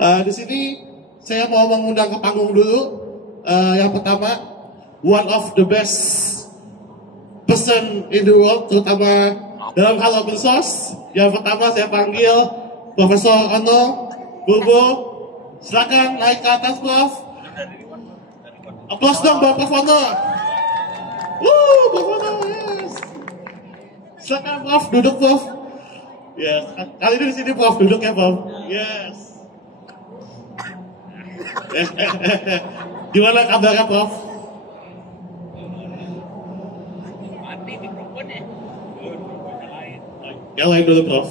Di sini saya mau mengundang ke panggung dulu. Yang pertama, one of the best person in the world, terutama dalam hal open source. Yang pertama saya panggil Profesor Ono Bobo. Silakan naik ke atas, Prof. Aplaus dong buat Prof Ono. Prof Ono, yes. Silakan Prof, duduk Prof. Yes, kali ini di sini Prof duduk ya Prof. Yes. Gimana kabarnya Prof? Mati mikrofonnya. Yang lain dulu Prof.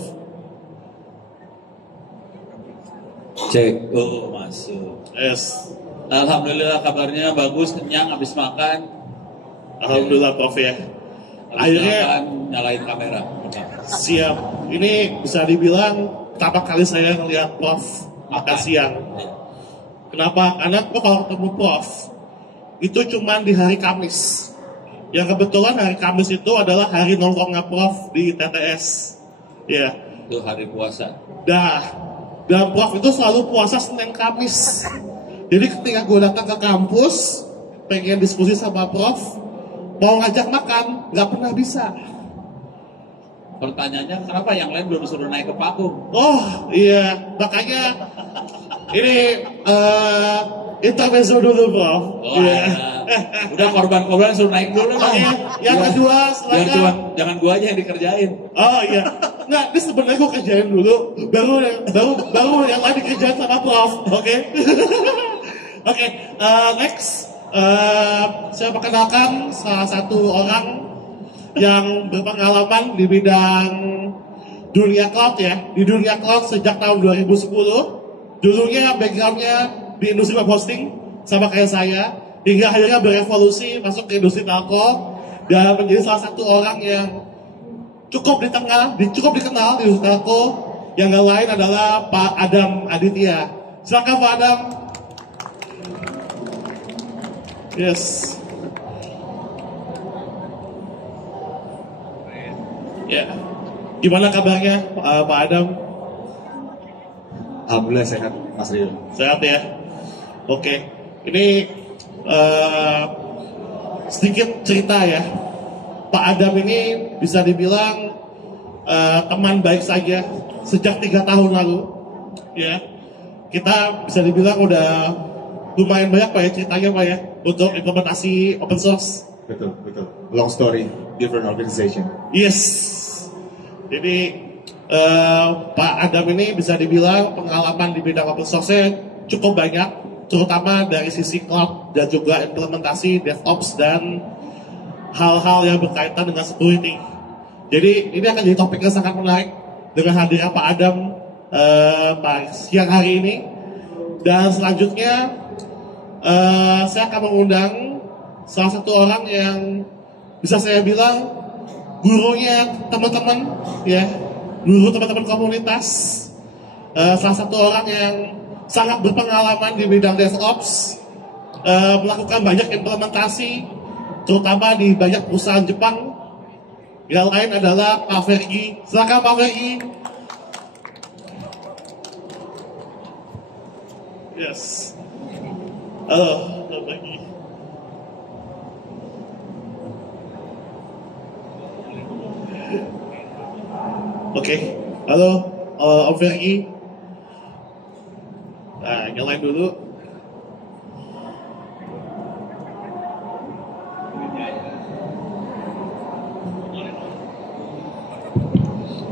Cek, masuk. Yes. Alhamdulillah kabarnya bagus, kenyang, habis makan. Alhamdulillah Prof ya. Habis Akhirnya makan, nyalain kamera. siap. Ini bisa dibilang pertama kali saya ngeliat Prof makan siang. Kenapa? Karena gue kalau ketemu Prof itu cuman di hari Kamis. Yang kebetulan hari Kamis itu adalah hari nongkrongnya Prof di TTS. Ya. Itu hari puasa. Dan Prof itu selalu puasa Senin Kamis. Jadi ketika gue datang ke kampus, pengen diskusi sama Prof, mau ngajak makan, nggak pernah bisa. Pertanyaannya kenapa yang lain belum suruh naik ke panggung? Oh iya, makanya ini intermezzo dulu Prof. Iya. Udah korban-korban suruh naik dulu dong. Yang kedua, Biar silakan. jangan gua aja yang dikerjain. Oh iya, nggak, ini sebenarnya gue kerjain dulu, baru yang lain dikerjain sama Prof. Oke. Oke, next. Saya perkenalkan salah satu orang yang berpengalaman di bidang dunia cloud ya. Di dunia cloud sejak tahun 2010. Dulunya backgroundnya di industri web hosting sama kayak saya. Hingga akhirnya berevolusi masuk ke industri telco. Dan menjadi salah satu orang yang cukup dikenal di industri telco. Yang gak lain adalah Pak Adam Aditya. Silakan Pak Adam. Yes. Ya. Gimana kabarnya Pak Adam? Alhamdulillah sehat, Mas Rio. Sehat ya. Oke. Ini sedikit cerita ya. Pak Adam ini bisa dibilang teman baik saja sejak 3 tahun lalu. Ya. Kita bisa dibilang udah lumayan banyak Pak ya ceritanya Pak ya untuk implementasi open source. Betul. Long story, different organization. Yes. Jadi Pak Adam ini bisa dibilang pengalaman di bidang open source cukup banyak, terutama dari sisi cloud dan juga implementasi DevOps dan hal-hal yang berkaitan dengan security. Jadi ini akan jadi topik yang sangat menarik dengan hadirnya Pak Adam siang hari ini. Dan selanjutnya saya akan mengundang salah satu orang yang bisa saya bilang gurunya teman-teman ya, guru teman-teman komunitas, salah satu orang yang sangat berpengalaman di bidang DevOps, melakukan banyak implementasi terutama di banyak perusahaan Jepang. Yang lain adalah Pak Fergi. Silakan Pak Fergi. Yes. Halo, selamat pagi. Oke, halo, Om Fergi. Nah, nyalain dulu.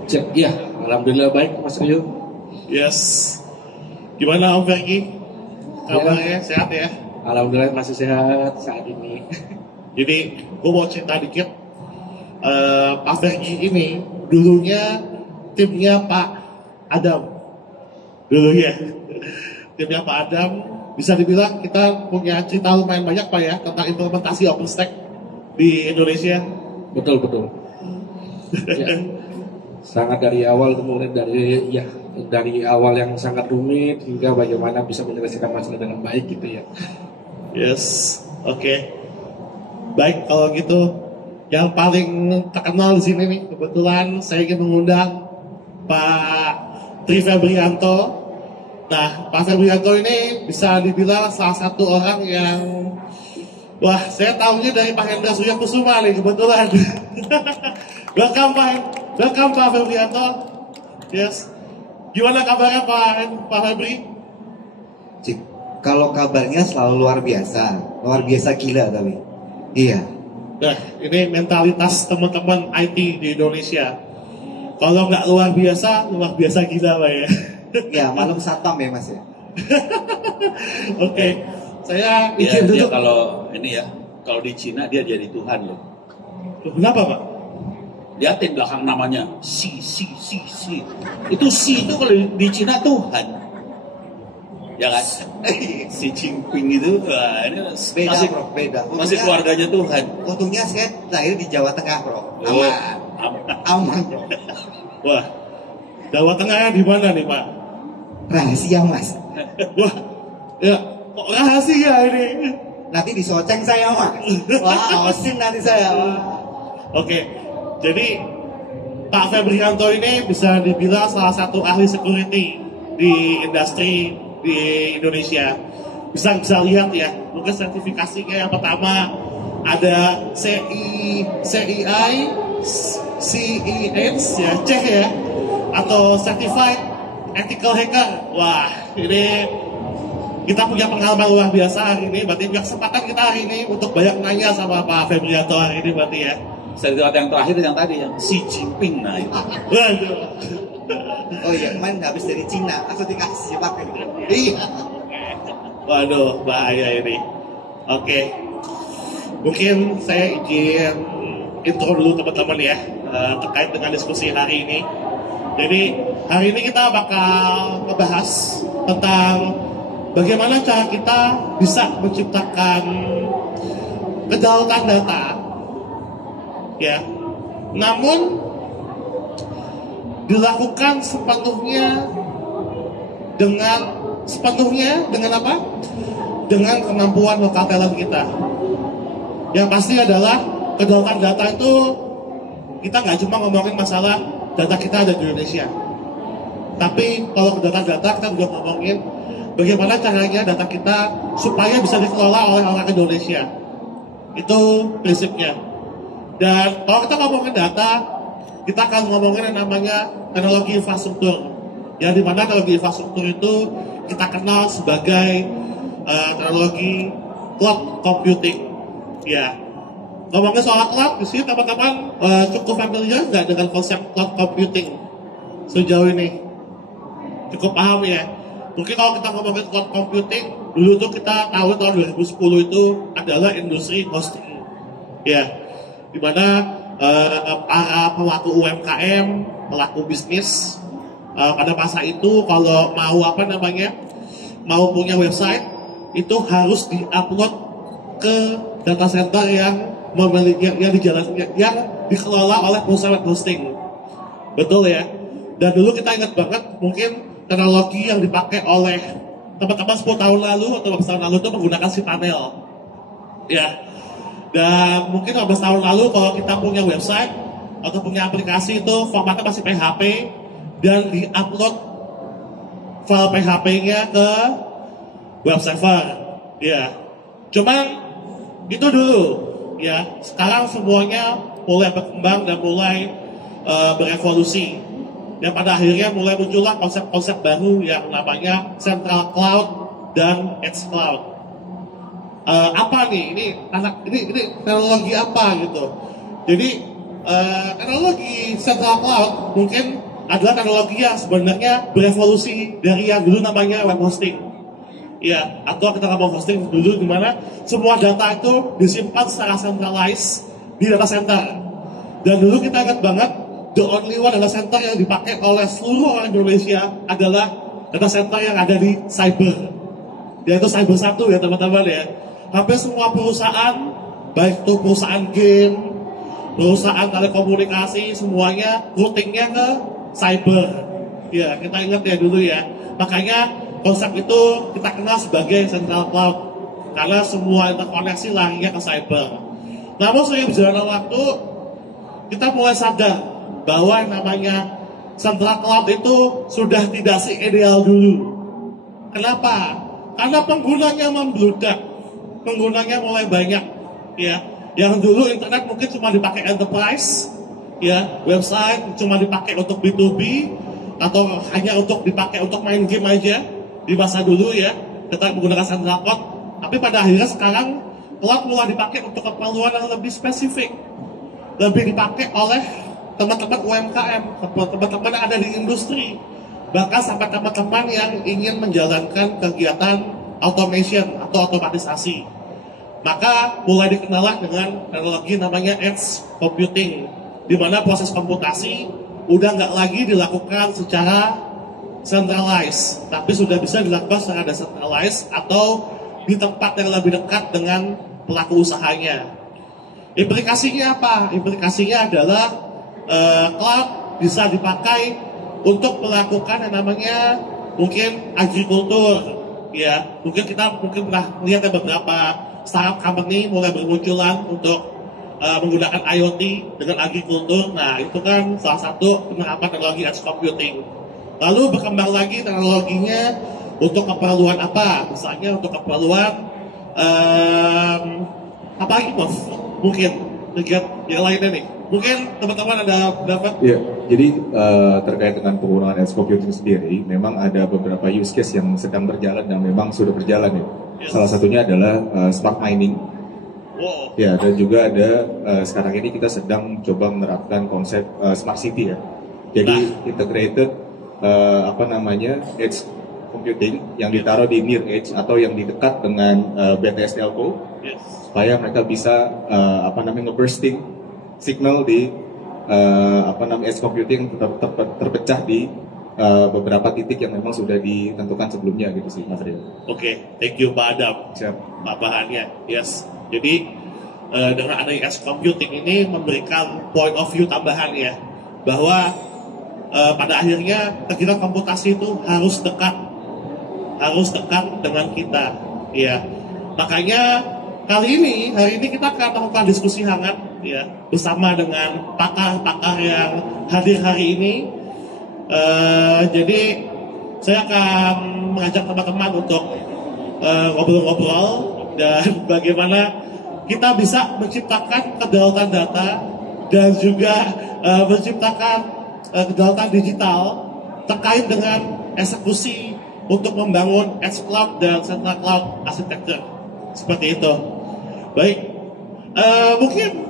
Cek, iya, alhamdulillah baik Mas Rio. Yes. Gimana Om Fergi? Kabarnya sehat ya? Alhamdulillah masih sehat saat ini. Jadi, gue mau cerita dikit. Pak Fergi ini dulunya timnya Pak Adam. Dulunya timnya Pak Adam. Bisa dibilang kita punya cerita lumayan banyak Pak ya tentang implementasi OpenStack di Indonesia. Betul. Ya. Sangat dari awal, kemudian dari awal yang sangat rumit hingga bagaimana bisa menyelesaikan masalah dengan baik gitu ya. Yes, oke. Baik kalau gitu, yang paling terkenal di sini nih kebetulan saya ingin mengundang Pak Tri Febrianto Nah, Pak Febrianto ini bisa dibilang salah satu orang yang, wah, saya tahunya dari Pak Hendra Suryakusuma nih kebetulan. welcome Pak Febrianto. Yes. Gimana kabarnya Pak Febri? Cik, kalau kabarnya selalu luar biasa gila tapi. Iya. Nah, ini mentalitas teman-teman IT di Indonesia. Kalau nggak luar biasa gila Pak ya. Ya, malam satam ya Mas ya. Oke, saya Dia, izin dia dulu. kalau di Cina dia jadi Tuhan loh. Kenapa Pak? Lihatin belakang namanya Si. Itu Si itu kalau di Cina Tuhan. Ya kan? Si Jinping itu wah, ini Beda masih, bro, beda. masih keluarganya Tuhan. Untungnya saya lahir di Jawa Tengah bro. Oh, Aman. Aman bro. Wah, Jawa Tengahnya di mana nih Pak? Rahasia Mas. Wah, ya kok rahasia ini? Nanti disoceng saya Mas. Wah, awasin nanti saya. Oke, jadi Pak Febrianto ini bisa dibilang salah satu ahli security di industri di Indonesia. Bisa lihat ya, mungkin sertifikasinya yang pertama ada CEI, CEH ya, C ya, atau Certified Ethical Hacker. Wah, ini kita punya pengalaman luar biasa hari ini. Berarti punya kesempatan kita hari ini untuk banyak nanya sama Pak Febrianto hari ini berarti ya. sertifikat yang terakhir yang tadi yang Si Jinping nah itu. Waduh. Oh iya, kemarin habis dari Cina, langsung dikasih pakai. Iya. Waduh, bahaya ini. Oke, mungkin saya izin intro dulu teman-teman ya terkait dengan diskusi hari ini. Jadi hari ini kita bakal ngebahas tentang bagaimana cara kita bisa menciptakan kedaulatan data, ya. Namun dilakukan sepenuhnya dengan apa? Dengan kemampuan lokal talent kita. Yang pasti adalah kedaulatan data itu kita nggak cuma ngomongin masalah data kita ada di Indonesia. Tapi kalau kedaulatan data kita juga ngomongin bagaimana caranya data kita supaya bisa dikelola oleh orang Indonesia. Itu prinsipnya. Dan kalau kita ngomongin data, kita akan ngomongin yang namanya teknologi infrastruktur. Yang dimana teknologi infrastruktur itu kita kenal sebagai teknologi cloud computing. Ya, ngomongin soal cloud, di sini teman-teman cukup familiar nggak dengan konsep cloud computing sejauh ini? Cukup paham ya? Mungkin kalau kita ngomongin cloud computing, dulu tuh kita tahu tahun 2010 itu adalah industri hosting. Ya, dimana para pelaku UMKM, pelaku bisnis pada masa itu kalau mau punya website itu harus diupload ke data center yang dikelola oleh perusahaan hosting. Betul ya. Dan dulu kita ingat banget mungkin teknologi yang dipakai oleh teman-teman 10 tahun lalu atau 15 tahun lalu itu menggunakan cPanel. Ya. Dan mungkin 15 tahun lalu kalau kita punya website atau punya aplikasi itu formatnya masih PHP dan di-upload file PHP-nya ke web server. Ya. Cuman itu dulu ya. Sekarang semuanya mulai berkembang dan mulai berevolusi. Dan pada akhirnya mulai muncullah konsep-konsep baru yang namanya Central Cloud dan Edge Cloud. Apa nih? Ini teknologi apa gitu? Jadi teknologi Central Cloud mungkin adalah teknologi yang sebenarnya berevolusi dari yang dulu namanya web hosting. Ya, atau kita ngomong hosting dulu di mana semua data itu disimpan secara centralized di data center. Dan dulu kita ingat banget the only one data center yang dipakai oleh seluruh orang Indonesia adalah data center yang ada di cyber. Yaitu Cyber 1 ya teman-teman ya. Hampir semua perusahaan, baik itu perusahaan game, perusahaan telekomunikasi, semuanya routingnya ke cyber. Ya, kita ingat ya dulu ya. Makanya konsep itu kita kenal sebagai Central Cloud. Karena semua interkoneksi larinya ke cyber. Namun seiring berjalannya waktu, kita mulai sadar bahwa yang namanya Central Cloud itu sudah tidak se-ideal dulu. Kenapa? Karena penggunanya membludak, penggunanya mulai banyak, ya. Yang dulu internet mungkin cuma dipakai enterprise, ya, website cuma dipakai untuk B2B atau hanya untuk dipakai untuk main game aja di masa dulu ya, kita menggunakan central cloud. Tapi pada akhirnya sekarang cloud mulai dipakai untuk keperluan yang lebih spesifik, lebih dipakai oleh teman-teman UMKM, teman-teman yang ada di industri, bahkan sampai teman-teman yang ingin menjalankan kegiatan automation atau otomatisasi. Maka mulai dikenal dengan teknologi namanya edge computing, di mana proses komputasi udah nggak lagi dilakukan secara centralized, tapi sudah bisa dilakukan secara decentralized atau di tempat yang lebih dekat dengan pelaku usahanya. Implikasinya apa? Implikasinya adalah cloud bisa dipakai untuk melakukan yang namanya mungkin agrikultur, ya. Mungkin kita pernah lihat ya beberapa startup company mulai bermunculan untuk menggunakan IoT dengan agrikultur. Nah, itu kan salah satu penerapan teknologi edge computing. Lalu berkembang lagi teknologinya untuk keperluan apa? Misalnya untuk keperluan apa lagi, Prof? Mungkin lihat yang lainnya nih. Mungkin teman-teman ada pendapat? Ya, jadi terkait dengan penggunaan edge computing sendiri, memang ada beberapa use case yang sedang berjalan dan memang sudah berjalan ya. Yes. Salah satunya adalah smart mining. Wow. Ya, dan juga ada sekarang ini kita sedang coba menerapkan konsep smart city ya. Jadi integrated edge computing yang ditaruh di near edge atau yang di dekat dengan BTS telco, Yes. supaya mereka bisa nge-bursting signal di edge computing terpecah di beberapa titik yang memang sudah ditentukan sebelumnya gitu sih, Mas Rio. Oke, thank you Pak Adam. Siap. Tambahannya, yes. Jadi dengan adanya edge computing ini memberikan point of view tambahan ya, bahwa pada akhirnya kegiatan komputasi itu harus dekat dengan kita, ya. Makanya hari ini kita akan melakukan diskusi hangat ya bersama dengan pakar-pakar yang hadir hari ini. Jadi saya akan mengajak teman-teman untuk ngobrol-ngobrol dan bagaimana kita bisa menciptakan kedaulatan data dan juga menciptakan kedaulatan digital terkait dengan eksekusi untuk membangun edge cloud dan central cloud architecture seperti itu. Baik, mungkin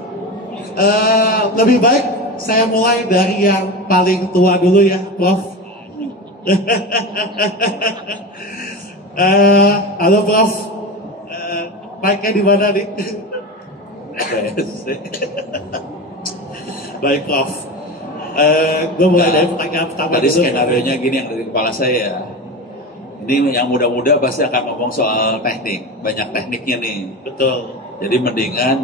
lebih baik saya mulai dari yang paling tua dulu ya, Prof. Halo Prof, mic-nya di mana nih? Baik Prof, gue mulai dari pertanyaan pertama. Tadi skenario-nya gini yang dari kepala saya. Ini yang muda-muda pasti akan ngomong soal teknik, banyak tekniknya nih. Betul. Jadi mendingan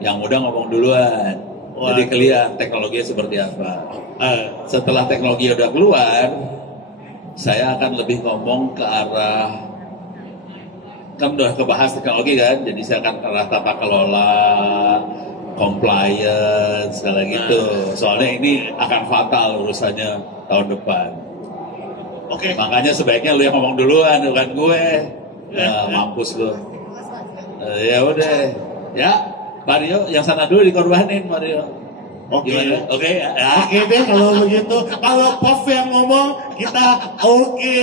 yang muda ngomong duluan. Wah. Jadi kelihatan teknologinya seperti apa. Setelah teknologi udah keluar, saya akan lebih ngomong ke arah, kan udah kebahas teknologi kan, jadi saya akan ke arah tata kelola, compliance, segala gitu. Soalnya ini akan fatal urusannya tahun depan. Oke. Makanya sebaiknya lu yang ngomong duluan, bukan gue. Mampus lu. Ya udah, ya. Mario, yang sana dulu dikorbanin, Mario. Oke. Gimana? Oke, ya. Oke deh kalau begitu. Kalau Prof yang ngomong, kita oke.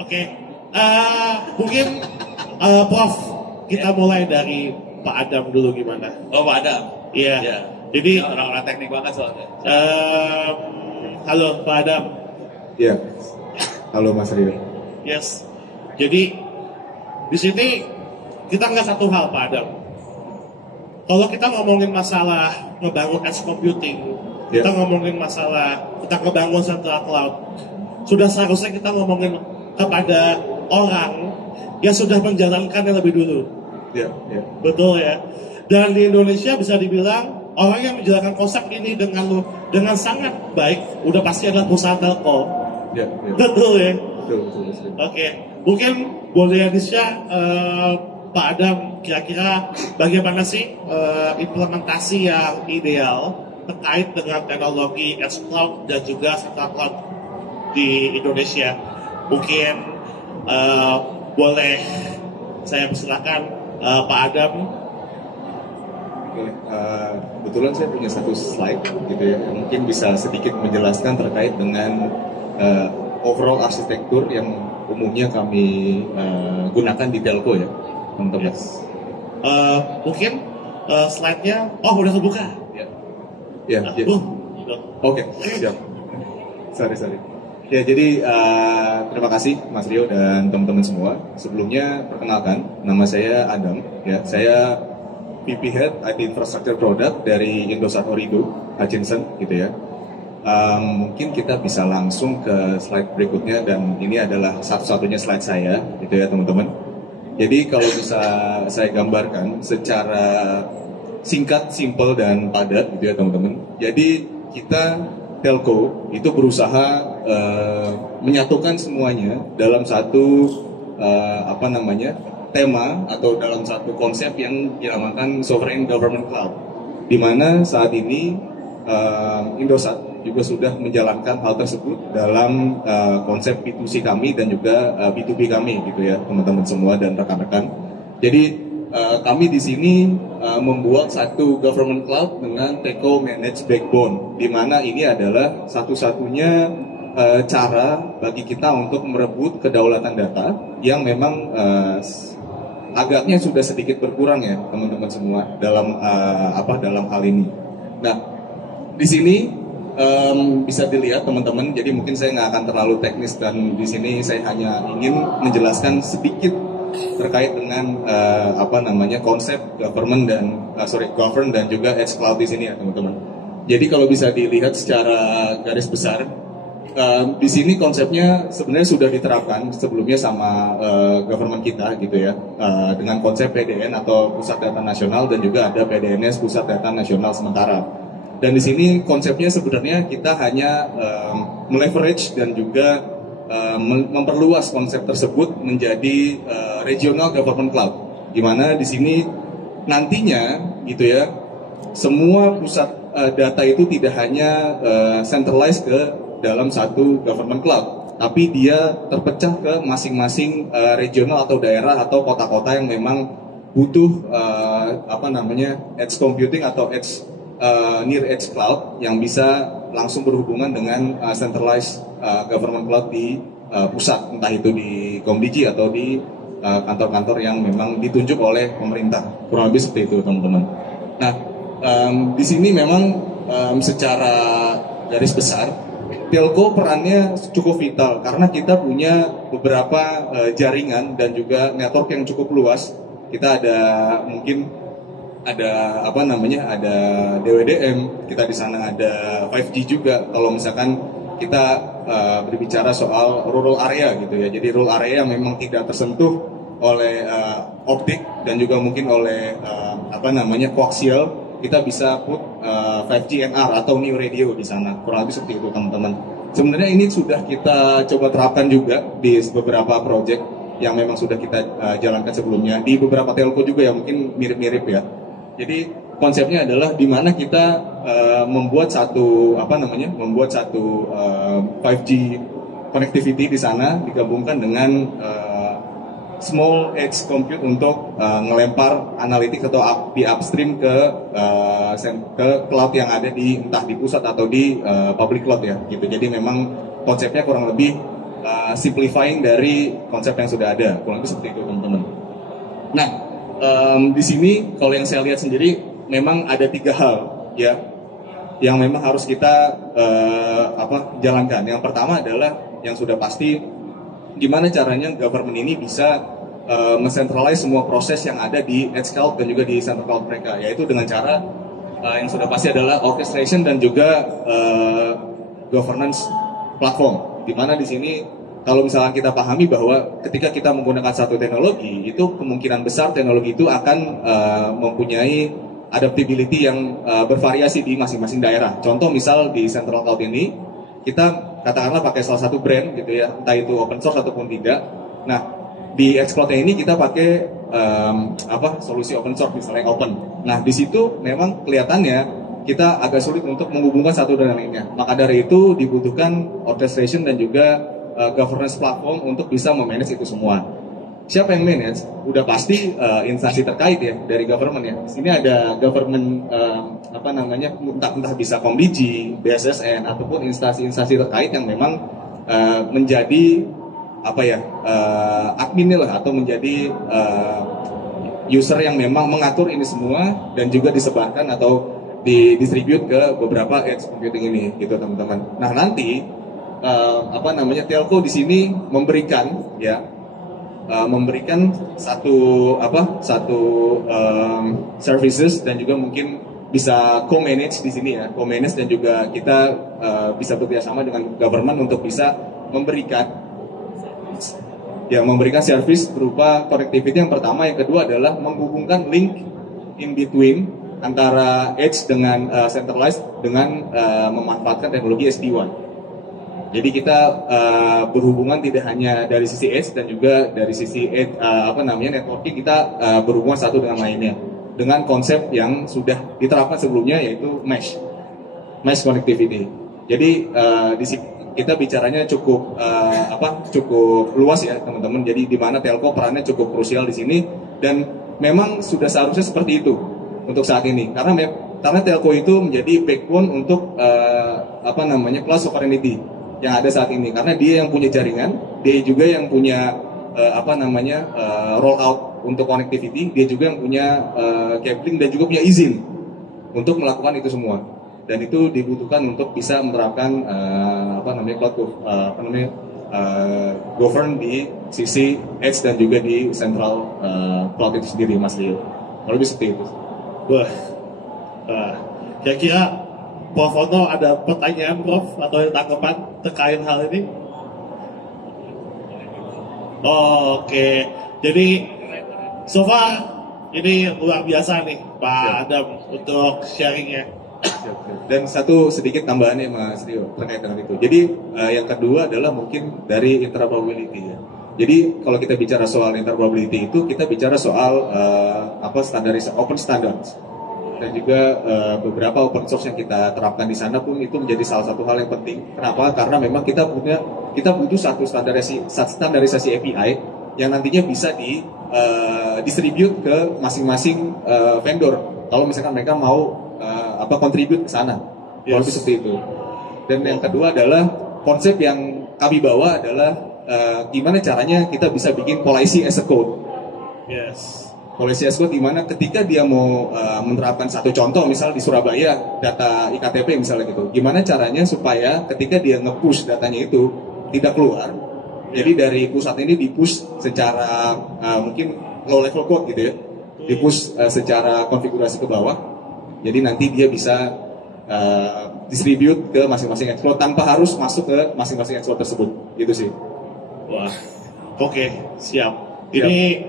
Oke. Mungkin Prof, kita mulai dari Pak Adam dulu gimana? Oh, Pak Adam. Iya. Ya. Jadi Orang-orang teknik banget soalnya. halo Pak Adam. Ya. Halo Mas Rio. Yes. Jadi di sini kita nggak satu hal Pak Adam. Kalau kita ngomongin masalah ngebangun edge computing, kita ngomongin masalah kita ngebangun central cloud, sudah seharusnya kita ngomongin kepada orang yang sudah menjalankannya lebih dulu. Ya. Betul ya. Dan di Indonesia bisa dibilang orang yang menjalankan konsep ini dengan sangat baik, udah pasti adalah perusahaan telco. Ya. Betul ya. Betul. Oke, mungkin boleh di-share Pak Adam, kira-kira bagaimana sih implementasi yang ideal terkait dengan teknologi edge cloud dan juga central cloud di Indonesia? Mungkin boleh saya persilakan Pak Adam. Oke, kebetulan saya punya satu slide gitu ya, yang mungkin bisa sedikit menjelaskan terkait dengan overall arsitektur yang umumnya kami gunakan di telco ya, teman-teman. Mungkin slide-nya, udah terbuka. Ya, oke, siap. Sorry. Ya, jadi terima kasih Mas Rio dan teman-teman semua. Sebelumnya perkenalkan, nama saya Adam. Ya, saya VP Head IT Infrastructure Product dari Indosat Ooredoo Hutchinson, gitu ya. Mungkin kita bisa langsung ke slide berikutnya, dan ini adalah satu-satunya slide saya, gitu ya teman-teman. Jadi kalau bisa saya gambarkan secara singkat, simple, dan padat, gitu ya teman-teman. Jadi kita telco itu berusaha menyatukan semuanya dalam satu tema atau dalam satu konsep yang dinamakan Sovereign Government Cloud, di mana saat ini Indosat juga sudah menjalankan hal tersebut dalam konsep B2C kami dan juga B2B kami, gitu ya teman-teman semua dan rekan-rekan. Jadi kami di sini membuat satu government cloud dengan Telco Managed Backbone, di mana ini adalah satu-satunya cara bagi kita untuk merebut kedaulatan data yang memang agaknya sudah sedikit berkurang ya teman-teman semua dalam dalam hal ini. Nah, di sini bisa dilihat teman-teman. Jadi mungkin saya nggak akan terlalu teknis, dan di sini saya hanya ingin menjelaskan sedikit terkait dengan konsep govern dan juga edge cloud di sini ya teman-teman. Jadi kalau bisa dilihat secara garis besar, di sini konsepnya sebenarnya sudah diterapkan sebelumnya sama government kita, gitu ya, dengan konsep PDN atau Pusat Data Nasional, dan juga ada PDNS Pusat Data Nasional Sementara. Dan di sini konsepnya sebenarnya kita hanya meleverage dan juga memperluas konsep tersebut menjadi regional government cloud, di mana di sini nantinya, gitu ya, semua pusat data itu tidak hanya centralized ke dalam satu government cloud, tapi dia terpecah ke masing-masing regional atau daerah atau kota-kota yang memang butuh edge computing atau near edge cloud yang bisa langsung berhubungan dengan centralized government cloud di pusat, entah itu di Komdigi atau di kantor-kantor yang memang ditunjuk oleh pemerintah, kurang lebih seperti itu teman-teman. Nah, di sini memang secara garis besar telco perannya cukup vital karena kita punya beberapa jaringan dan juga network yang cukup luas. Kita ada ada DWDM, kita di sana ada 5G juga. Kalau misalkan kita berbicara soal rural area, gitu ya. Jadi rural area yang memang tidak tersentuh oleh optik dan juga mungkin oleh koaksial, kita bisa put 5G NR atau new radio di sana. Kurang lebih seperti itu teman-teman. Sebenarnya ini sudah kita coba terapkan juga di beberapa project yang memang sudah kita jalankan sebelumnya di beberapa telco juga ya, mungkin mirip-mirip ya. Jadi konsepnya adalah di mana kita membuat satu 5G connectivity di sana digabungkan dengan small edge compute untuk ngelempar analitik atau di upstream ke cloud yang ada di entah di pusat atau di public cloud ya gitu. Jadi memang konsepnya kurang lebih simplifying dari konsep yang sudah ada, kurang lebih seperti itu teman-teman. Nah, di sini kalau yang saya lihat sendiri memang ada 3 hal ya yang memang harus kita jalankan. Yang pertama adalah yang sudah pasti, gimana caranya government ini bisa mencentralize semua proses yang ada di edge cloud dan juga di central cloud mereka, yaitu dengan cara yang sudah pasti adalah orchestration dan juga governance platform. Di mana di sini kalau misalnya kita pahami bahwa ketika kita menggunakan satu teknologi, itu kemungkinan besar teknologi itu akan mempunyai adaptability yang bervariasi di masing-masing daerah. Contoh misal di central cloud ini, kita katakanlah pakai salah satu brand gitu ya, entah itu open source ataupun tidak. Nah, di edge cloud ini kita pakai solusi open source misalnya open. Nah, di situ memang kelihatannya kita agak sulit untuk menghubungkan satu dengan lainnya. Maka dari itu dibutuhkan orchestration dan juga governance platform untuk bisa memanage itu semua. Siapa yang manage? Udah pasti instansi terkait ya dari government ya. Di sini ada government entah bisa Komdigi, BSSN ataupun instansi-instansi terkait yang memang menjadi admin lah atau menjadi user yang memang mengatur ini semua dan juga disebarkan atau didistribute ke beberapa edge computing ini gitu teman-teman. Nah nanti telco di sini memberikan satu services dan juga mungkin bisa co-manage di sini ya, co-manage dan juga kita bisa bekerjasama dengan government untuk bisa memberikan service berupa connectivity yang pertama, yang kedua adalah menghubungkan link in between antara edge dengan centralized dengan memanfaatkan teknologi SD-WAN. Jadi kita berhubungan tidak hanya dari sisi edge dan juga dari sisi networking, kita berhubungan satu dengan lainnya dengan konsep yang sudah diterapkan sebelumnya yaitu mesh connectivity. Jadi di sini kita bicaranya cukup luas ya teman-teman. Jadi di mana telco perannya cukup krusial di sini dan memang sudah seharusnya seperti itu untuk saat ini karena telco itu menjadi backbone untuk cloud sovereignty yang ada saat ini, karena dia yang punya jaringan, dia juga yang punya roll out untuk connectivity, dia juga yang punya cabling dan juga punya izin untuk melakukan itu semua. Dan itu dibutuhkan untuk bisa menerapkan govern di sisi edge dan juga di central cloud itu sendiri, Mas Rio. Kalau lebih seperti itu. Wah, kira-kira Prof Ono ada pertanyaan Prof atau tanggapan terkait hal ini? Oke, jadi so far ini luar biasa nih Pak Adam untuk sharingnya. Dan satu sedikit tambahannya Mas Rio terkait dengan itu. Jadi yang kedua adalah mungkin dari interoperability ya. Jadi kalau kita bicara soal interoperability itu kita bicara soal standarisasi open standards dan juga beberapa open source yang kita terapkan di sana pun itu menjadi salah satu hal yang penting. Kenapa? Karena memang kita butuh satu standarisasi API yang nantinya bisa distribute ke masing-masing vendor. Kalau misalkan mereka mau contribute ke sana, kalau seperti itu. Dan yang kedua adalah konsep yang kami bawa adalah gimana caranya kita bisa bikin policy as a code. Yes. Policy as code dimana ketika dia mau menerapkan satu contoh, misal di Surabaya data IKTP misalnya gitu, gimana caranya supaya ketika dia nge-push datanya itu tidak keluar. Jadi dari pusat ini di-push secara mungkin low level code gitu ya, di-push secara konfigurasi ke bawah. Jadi nanti dia bisa distribute ke masing-masing exploit tanpa harus masuk ke masing-masing exploit tersebut. Gitu sih. Wah, oke, siap. Ini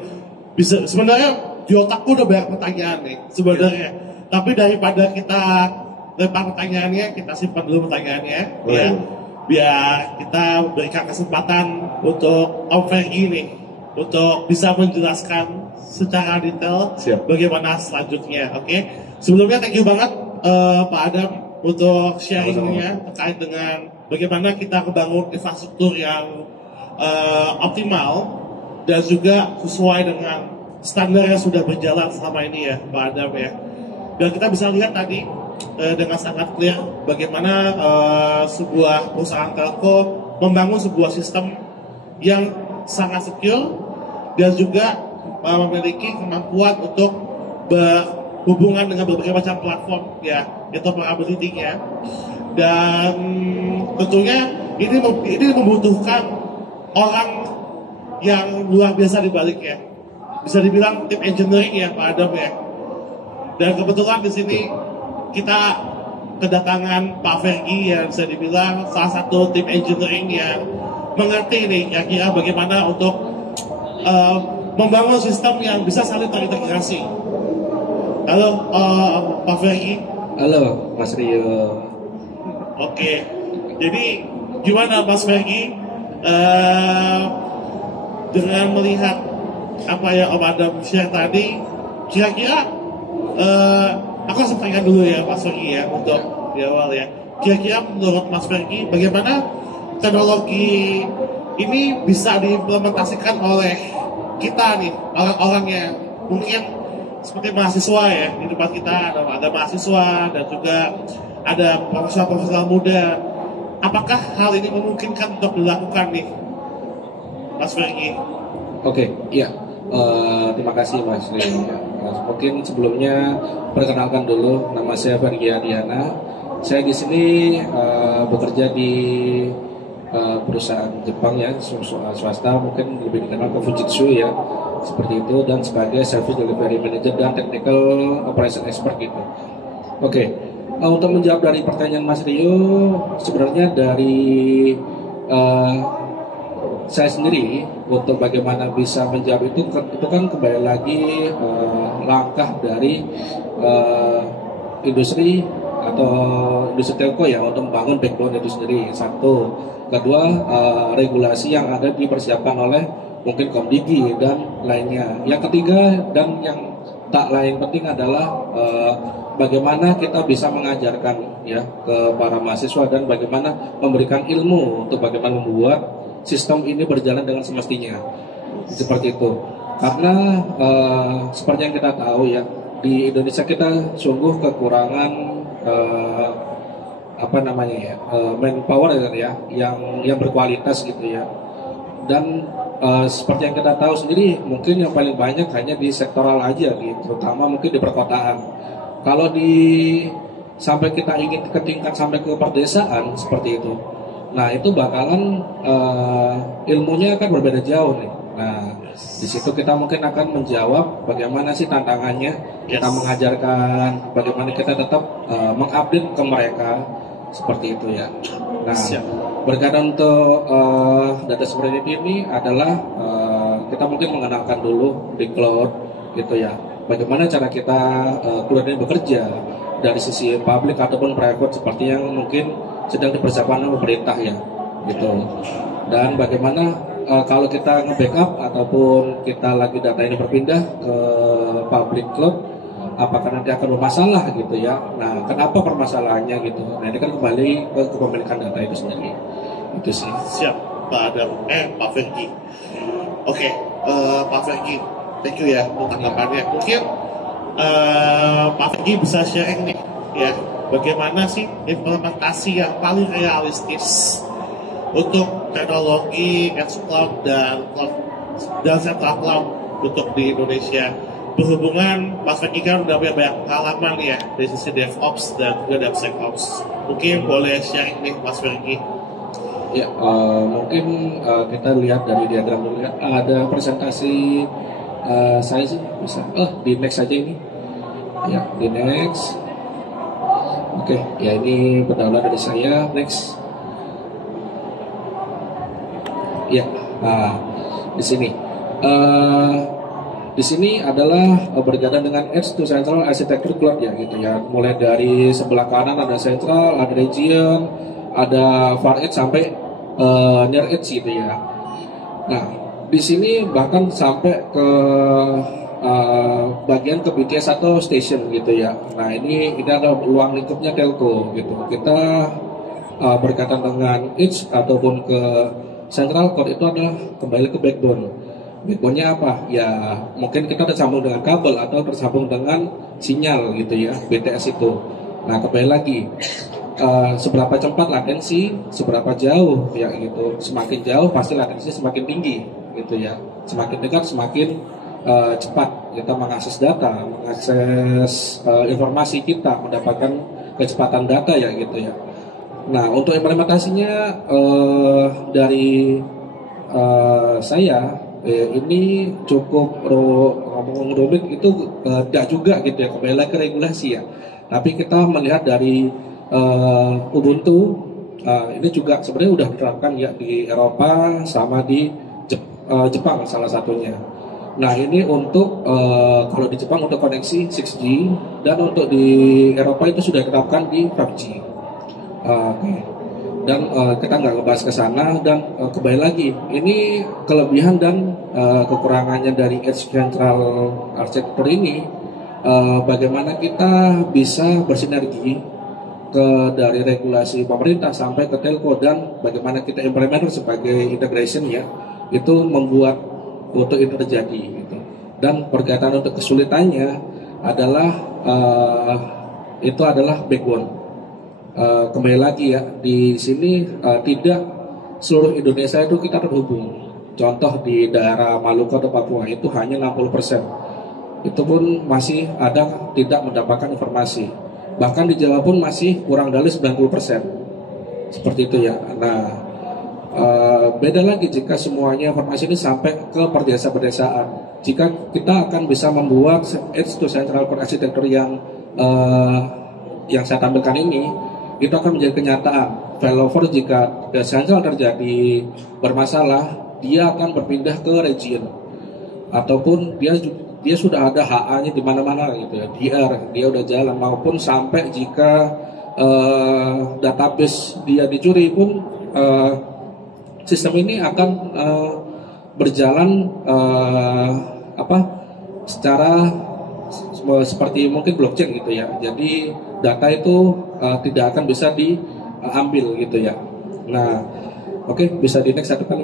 bisa sebenarnya di otakku udah banyak pertanyaan nih sebenarnya. Tapi daripada kita lempar pertanyaannya, kita simpan dulu pertanyaannya, ya. Biar kita berikan kesempatan untuk Om Fergie nih untuk bisa menjelaskan secara detail bagaimana selanjutnya. Oke. Sebelumnya thank you banget Pak Adam untuk sharingnya terkait dengan bagaimana kita membangun infrastruktur yang optimal dan juga sesuai dengan standar yang sudah berjalan selama ini ya Pak Adam ya. Dan kita bisa lihat tadi dengan sangat clear bagaimana sebuah perusahaan telco membangun sebuah sistem yang sangat secure dan juga memiliki kemampuan untuk berhubungan dengan berbagai macam platform ya, interoperability-nya. Dan tentunya ini membutuhkan orang yang luar biasa di baliknya. Bisa dibilang tim engineering ya Pak Adam ya. Dan kebetulan di sini kita kedatangan Pak Fergie yang bisa dibilang salah satu tim engineering yang mengerti nih kira-kira bagaimana untuk membangun sistem yang bisa saling terintegrasi. Halo Pak Fergie. Halo Mas Rio. Oke, jadi gimana Mas Fergie dengan melihat apa yang Om Adam share tadi, kira-kira aku langsung tanyakan dulu ya Mas Fergie ya untuk di awal ya. Kira-kira menurut Mas Fergie bagaimana teknologi ini bisa diimplementasikan oleh kita nih, orang-orang yang mungkin seperti mahasiswa ya, di depan kita ada mahasiswa dan juga ada profesional-profesional muda. Apakah hal ini memungkinkan untuk dilakukan nih, Mas Fergie? Oke, iya. Terima kasih Mas Lee. Mungkin sebelumnya perkenalkan dulu, nama saya Fergie Adiana. Saya di sini bekerja di perusahaan Jepang ya, swasta, mungkin lebih dikenal ke Fujitsu ya, seperti itu, dan sebagai service delivery manager dan technical operation expert gitu. Oke, untuk menjawab dari pertanyaan Mas Rio, sebenarnya dari saya sendiri untuk bagaimana bisa menjawab itu kan kembali lagi langkah dari industri atau industri telco ya untuk membangun backbone itu sendiri. Satu, kedua regulasi yang ada dipersiapkan oleh mungkin Komdigi dan lainnya. Yang ketiga dan yang tak lain penting adalah bagaimana kita bisa mengajarkan ya ke para mahasiswa dan bagaimana memberikan ilmu untuk bagaimana membuat sistem ini berjalan dengan semestinya. Seperti itu. Karena seperti yang kita tahu ya, di Indonesia kita sungguh kekurangan manpower ya, yang berkualitas gitu ya. Dan seperti yang kita tahu sendiri, mungkin yang paling banyak hanya di sektoral aja gitu, terutama mungkin di perkotaan. Kalau sampai kita ingin ke tingkat sampai ke perdesaan seperti itu, nah itu bakalan ilmunya akan berbeda jauh nih. Nah di situ kita mungkin akan menjawab bagaimana sih tantangannya kita mengajarkan, bagaimana kita tetap mengupdate ke mereka seperti itu ya. Nah berkaitan untuk data sovereignty ini adalah kita mungkin mengenalkan dulu di cloud gitu ya. Bagaimana cara kita cloud ini bekerja dari sisi public ataupun private seperti yang mungkin sedang dipersiapkan oleh pemerintah ya gitu. Dan bagaimana kalau kita nge-backup ataupun kita lagi data ini berpindah ke public cloud, apakah nanti akan bermasalah gitu ya. Nah kenapa permasalahannya gitu. Nah ini kan kembali ke kepemilikan data itu sendiri. Itu sih. Siap Pak Adam, Pak Fergie. Oke, Pak Fergie, thank you ya untuk tanggapannya. Mungkin Pak Fergie bisa sharing nih ya, bagaimana sih implementasi yang paling realistis untuk teknologi edge cloud dan central cloud untuk di Indonesia. Berhubungan Mas Fergie kan udah punya banyak pengalaman ya dari sisi DevOps dan juga DevSecOps. Mungkin boleh sharing nih Mas Fergie. Ya, mungkin kita lihat dari diagram dulu ya. Ada presentasi saya sih bisa. Di next aja ini. Ya, di next. Oke, ya ini berdaulat dari saya. Next. Ya, di sini. Di sini adalah berkaitan dengan edge to central architecture cloud ya gitu ya. Mulai dari sebelah kanan ada central, ada region, ada far edge sampai near edge gitu ya. Nah, di sini bahkan sampai ke bagian ke BTS atau station gitu ya. Nah, ini ada ruang lingkupnya telco gitu. Kita berkaitan dengan edge ataupun ke central core itu adalah kembali ke backbone. Backbone-nya apa? Ya mungkin kita tersambung dengan kabel atau tersambung dengan sinyal gitu ya, BTS itu. Nah kembali lagi, seberapa cepat latensi, seberapa jauh ya gitu. Semakin jauh pasti latensi semakin tinggi gitu ya. Semakin dekat semakin cepat kita mengakses data, mengakses informasi kita, mendapatkan kecepatan data ya gitu ya. Nah untuk implementasinya dari saya ini cukup ngomong rumit itu tidak juga gitu ya, kembali lagi ke regulasi ya. Tapi kita melihat dari Ubuntu ini juga sebenarnya udah diterapkan ya di Eropa sama di Jepang salah satunya. Nah ini untuk kalau di Jepang untuk koneksi 6G dan untuk di Eropa itu sudah diterapkan di 5G. Dan kita nggak ngebahas ke sana dan kembali lagi ini kelebihan dan kekurangannya dari Edge Central Architecture ini, bagaimana kita bisa bersinergi dari regulasi pemerintah sampai ke telco dan bagaimana kita implement sebagai integration ya, itu membuat untuk itu terjadi gitu. Dan berkaitan untuk kesulitannya adalah itu adalah backbone. Kembali lagi ya, di sini tidak seluruh Indonesia itu kita terhubung. Contoh di daerah Maluku atau Papua itu hanya 60%. Itu pun masih ada tidak mendapatkan informasi. Bahkan di Jawa pun masih kurang dari 90%. Seperti itu ya. Nah, beda lagi jika semuanya informasi ini sampai ke perdesa-perdesaan. Jika kita akan bisa membuat edge to central core architecture yang saya tampilkan ini, itu akan menjadi kenyataan. Failover jika the central terjadi bermasalah, dia akan berpindah ke region. Ataupun dia sudah ada HA-nya di mana-mana gitu ya, dia udah jalan, maupun sampai jika database dia dicuri pun sistem ini akan berjalan secara seperti mungkin blockchain gitu ya. Jadi data itu tidak akan bisa diambil gitu ya. Nah, oke, bisa di next satu kali.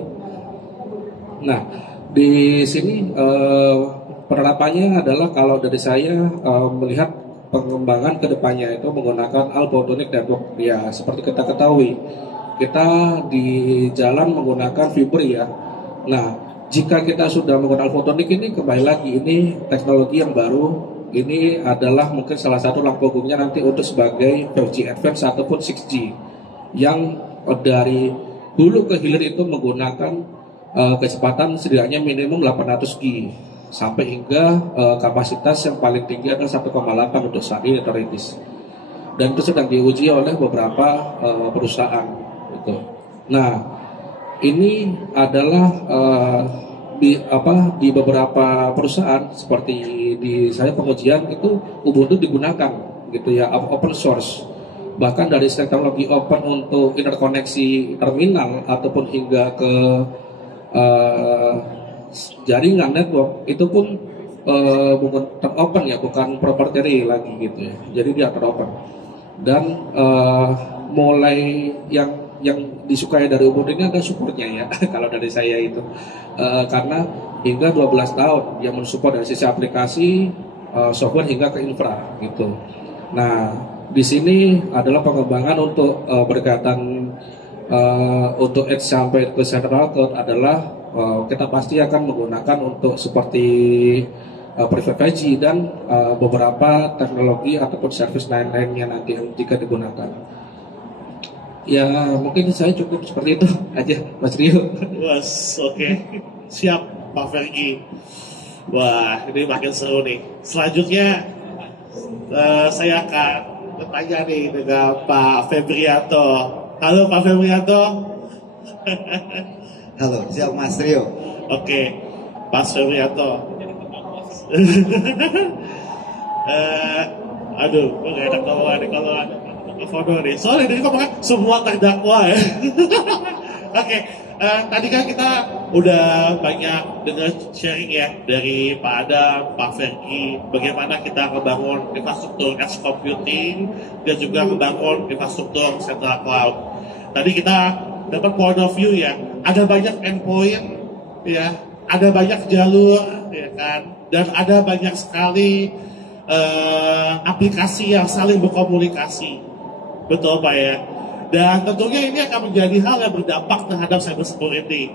Nah, di sini penerapannya adalah kalau dari saya melihat pengembangan kedepannya itu menggunakan All-Photonic Network. Ya, seperti kita ketahui, kita di jalan menggunakan fiber ya. Nah, jika kita sudah menggunakan All-Photonic ini, kembali lagi ini teknologi yang baru. Ini adalah mungkin salah satu lampu punggungnya nanti untuk sebagai 5G Advance ataupun 6G yang dari hulu ke hilir itu menggunakan kecepatan setidaknya minimum 800 G sampai hingga kapasitas yang paling tinggi adalah 1,8 untuk saat ini teoritis. Dan itu sedang diuji oleh beberapa perusahaan gitu. Nah, ini adalah di beberapa perusahaan seperti di saya pengujian itu Ubuntu digunakan gitu ya, open source. Bahkan dari teknologi open untuk interkoneksi terminal ataupun hingga ke jaringan network itu pun bukan teropen ya, bukan proprietary lagi gitu ya. Jadi dia teropen. Dan mulai yang disukai dari Ubuntu ini ada supportnya ya kalau dari saya itu karena hingga 12 tahun dia mensupport dari sisi aplikasi, software hingga ke infra gitu. Nah, di sini adalah pengembangan untuk berkaitan untuk edge sampai ke central cloud adalah kita pasti akan menggunakan untuk seperti private 5G dan beberapa teknologi ataupun service lain-lainnya nanti yang jika digunakan. Ya, mungkin saya cukup seperti itu aja, Mas Rio. Was, oke. Siap, Pak Fergi. Wah, ini makin seru nih. Selanjutnya, saya akan bertanya nih dengan Pak Febrianto. Halo, Pak Febrianto. Halo, siap Mas Rio. Oke, Pak Febrianto. Aduh, gue gak enak ngomong nih kalau ada foto nih. Soalnya ini kok semua terdakwa ya. Oke, tadi kan kita udah banyak dengar sharing ya dari Pak Adam, Pak Fergi, bagaimana kita membangun infrastruktur edge computing dan juga membangun infrastruktur central cloud. Tadi kita dapat point of view ya, ada banyak endpoint ya, ada banyak jalur ya kan, dan ada banyak sekali aplikasi yang saling berkomunikasi. Betul Pak ya. Dan tentunya ini akan menjadi hal yang berdampak terhadap cyber security.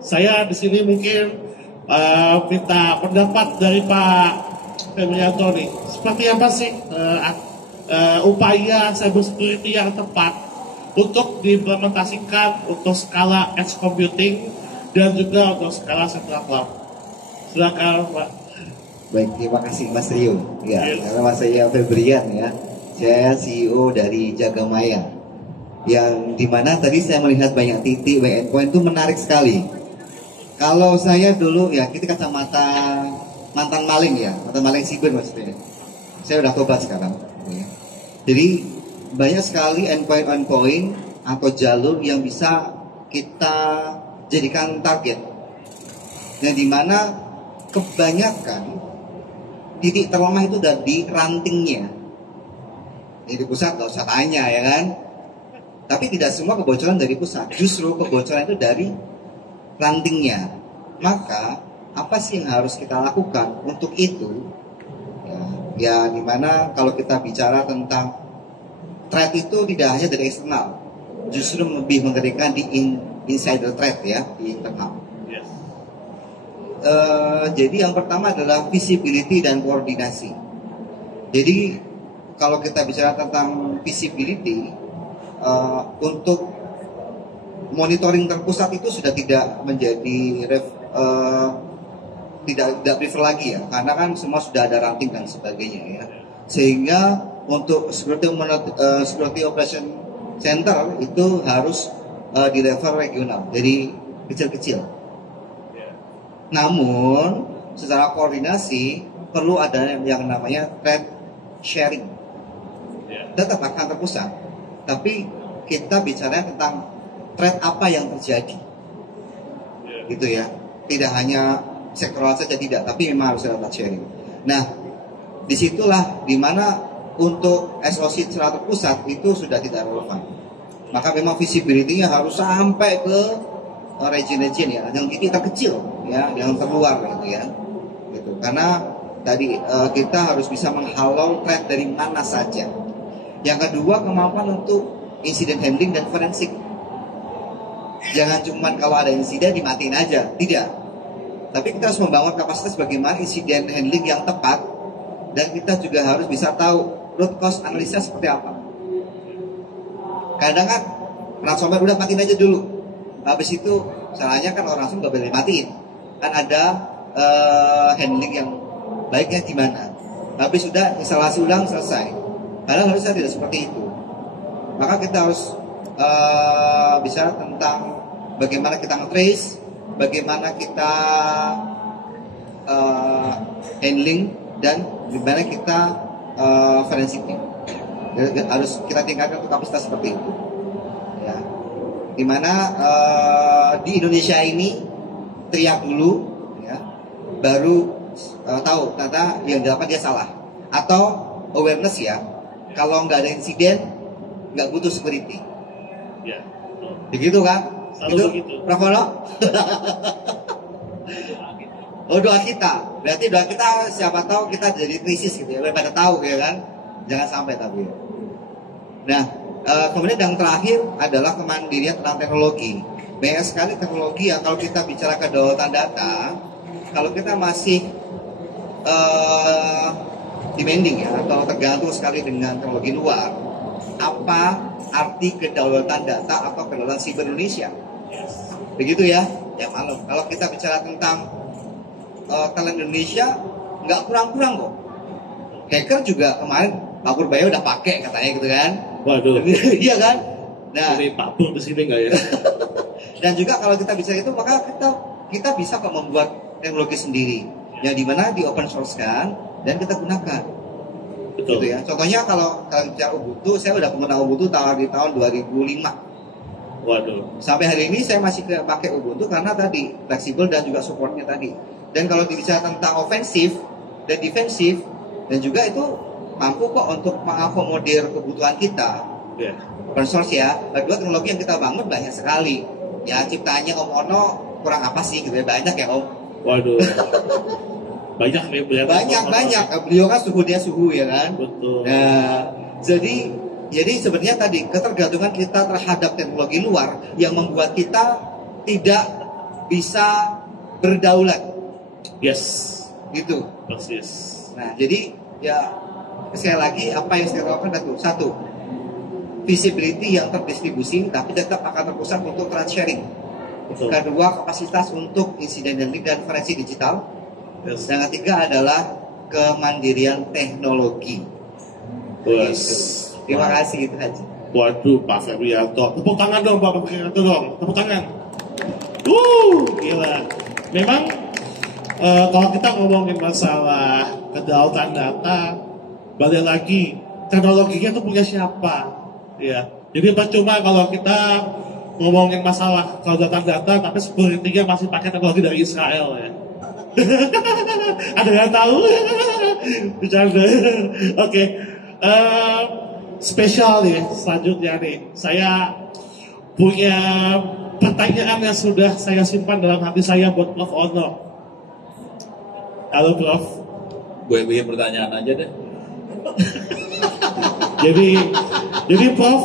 Saya di sini mungkin minta pendapat dari Pak Febrianto nih. Seperti apa sih upaya cyber security yang tepat untuk diimplementasikan untuk skala edge computing dan juga untuk skala central cloud? Silakan Pak. Baik, terima kasih Mas Rio. Ya, karena saya Febrian ya. Saya CEO dari Jagamaya, yang dimana tadi saya melihat banyak titik endpoint itu menarik sekali. Kalau saya dulu ya, kita kacamata mantan maling ya, mantan maling siber maksudnya. Saya udah tobat sekarang. Ya. Jadi banyak sekali endpoint atau jalur yang bisa kita jadikan target, yang dimana kebanyakan titik terlemah itu udah di rantingnya. Jadi pusat nggak usah tanya ya kan. Tapi tidak semua kebocoran dari pusat. Justru kebocoran itu dari rantingnya. Maka apa sih yang harus kita lakukan untuk itu? Ya dimana kalau kita bicara tentang threat itu tidak hanya dari eksternal, justru lebih mengerikan di insider threat ya, di internal. Yes. Jadi yang pertama adalah visibility dan koordinasi. Jadi kalau kita bicara tentang visibility, untuk monitoring terpusat itu sudah tidak menjadi tidak prefer lagi ya, karena kan semua sudah ada ranting dan sebagainya ya. Sehingga untuk security operation center itu harus di level regional, jadi kecil-kecil. Namun secara koordinasi perlu ada yang namanya threat sharing. Tetap akan terpusat, tapi kita bicara tentang threat apa yang terjadi, gitu ya. Tidak hanya sektoral saja tidak, tapi memang harus ada threat sharing. Nah, disitulah dimana untuk SOC secara terpusat itu sudah tidak relevan. Maka memang visibility-nya harus sampai ke region-region ya, yang ini terkecil ya, yang terluar gitu ya. Gitu. Karena tadi kita harus bisa menghalau threat dari mana saja. Yang kedua, kemampuan untuk incident handling dan forensik. Jangan cuma kalau ada insiden dimatiin aja, tidak. Tapi kita harus membangun kapasitas bagaimana insiden handling yang tepat, dan kita juga harus bisa tahu root cause analisa seperti apa. Kadang kan ransomware udah matiin aja dulu, habis itu salahnya kan orang langsung nggak boleh matiin. Kan ada handling yang baiknya di mana. Habis sudah instalasi ulang selesai. Padahal harusnya tidak seperti itu. Maka kita harus bicara tentang bagaimana kita nge-trace, bagaimana kita handling, dan bagaimana kita forensiknya. Harus kita tingkatkan untuk kapasitas seperti itu. Ya. Dimana di Indonesia ini teriak dulu, ya, baru tahu ternyata yang dilakukan dia salah. Atau awareness ya, kalau nggak ada insiden nggak butuh security. Ya. Begitu kan? Selalu itu begitu. Pravono? Oh, doa kita. Berarti doa kita siapa tahu kita jadi krisis gitu ya. Pada tahu ya kan? Jangan sampai tapi. Nah, kemudian yang terakhir adalah kemandirian tentang teknologi. Banyak sekali teknologi yang kalau kita bicara kedaulatan data, kalau kita masih demanding ya, atau tergantung sekali dengan teknologi luar, apa arti kedaulatan data atau kedaulatan siber Indonesia? Begitu ya, ya maklum. Kalau kita bicara tentang talent Indonesia, nggak kurang-kurang kok. Hacker juga kemarin Pak Purbaya udah pakai katanya gitu kan? Waduh. Iya kan? Nah, Ini Pak Pur di sini nggak ya? dan juga kalau kita bicara itu, maka kita bisa kok membuat teknologi sendiri, yang dimana di open source kan, dan kita gunakan. Betul. Gitu ya. Contohnya kalau bicara Ubuntu, saya udah pengguna Ubuntu di tahun 2005. Waduh. Sampai hari ini saya masih pakai Ubuntu karena tadi fleksibel dan juga supportnya tadi. Dan kalau dibicara tentang ofensif dan defensif, dan juga itu mampu kok untuk mengakomodir kebutuhan kita. Ya. Open source ya. Kedua, teknologi yang kita bangun banyak sekali. Ya, ciptaannya Om Ono kurang apa sih gitu ya, banyak ya Om. Waduh. Banyak nih beliau. Banyak. Beliau kan suhu ya kan. Betul. Nah, jadi sebenarnya tadi ketergantungan kita terhadap teknologi luar yang membuat kita tidak bisa berdaulat. Yes. Gitu. Persis. Nah, jadi ya sekali lagi apa yang saya lakukan itu satu, visibility yang terdistribusi tapi tetap akan terpusat untuk threat sharing. Betul. Kedua, kapasitas untuk insiden handling dan forensik digital. Yes. Dan ketiga adalah kemandirian teknologi. Yes. Terima kasih itu aja. Waduh, Pak Febrianto. Tepuk tangan dong, Pak Febrianto dong. Tepuk tangan. Gila. Memang kalau kita ngomongin masalah kedaulatan data, balik lagi teknologinya itu punya siapa? Ya. Jadi percuma kalau kita ngomongin masalah kedaulatan data, tapi security-nya masih pakai teknologi dari Israel ya. Ada yang tahu? Bercanda. Oke. spesial nih selanjutnya nih. Saya punya pertanyaan yang sudah saya simpan dalam hati saya buat Prof. Ono. Halo Prof. Gue bikin pertanyaan aja deh. Jadi Prof,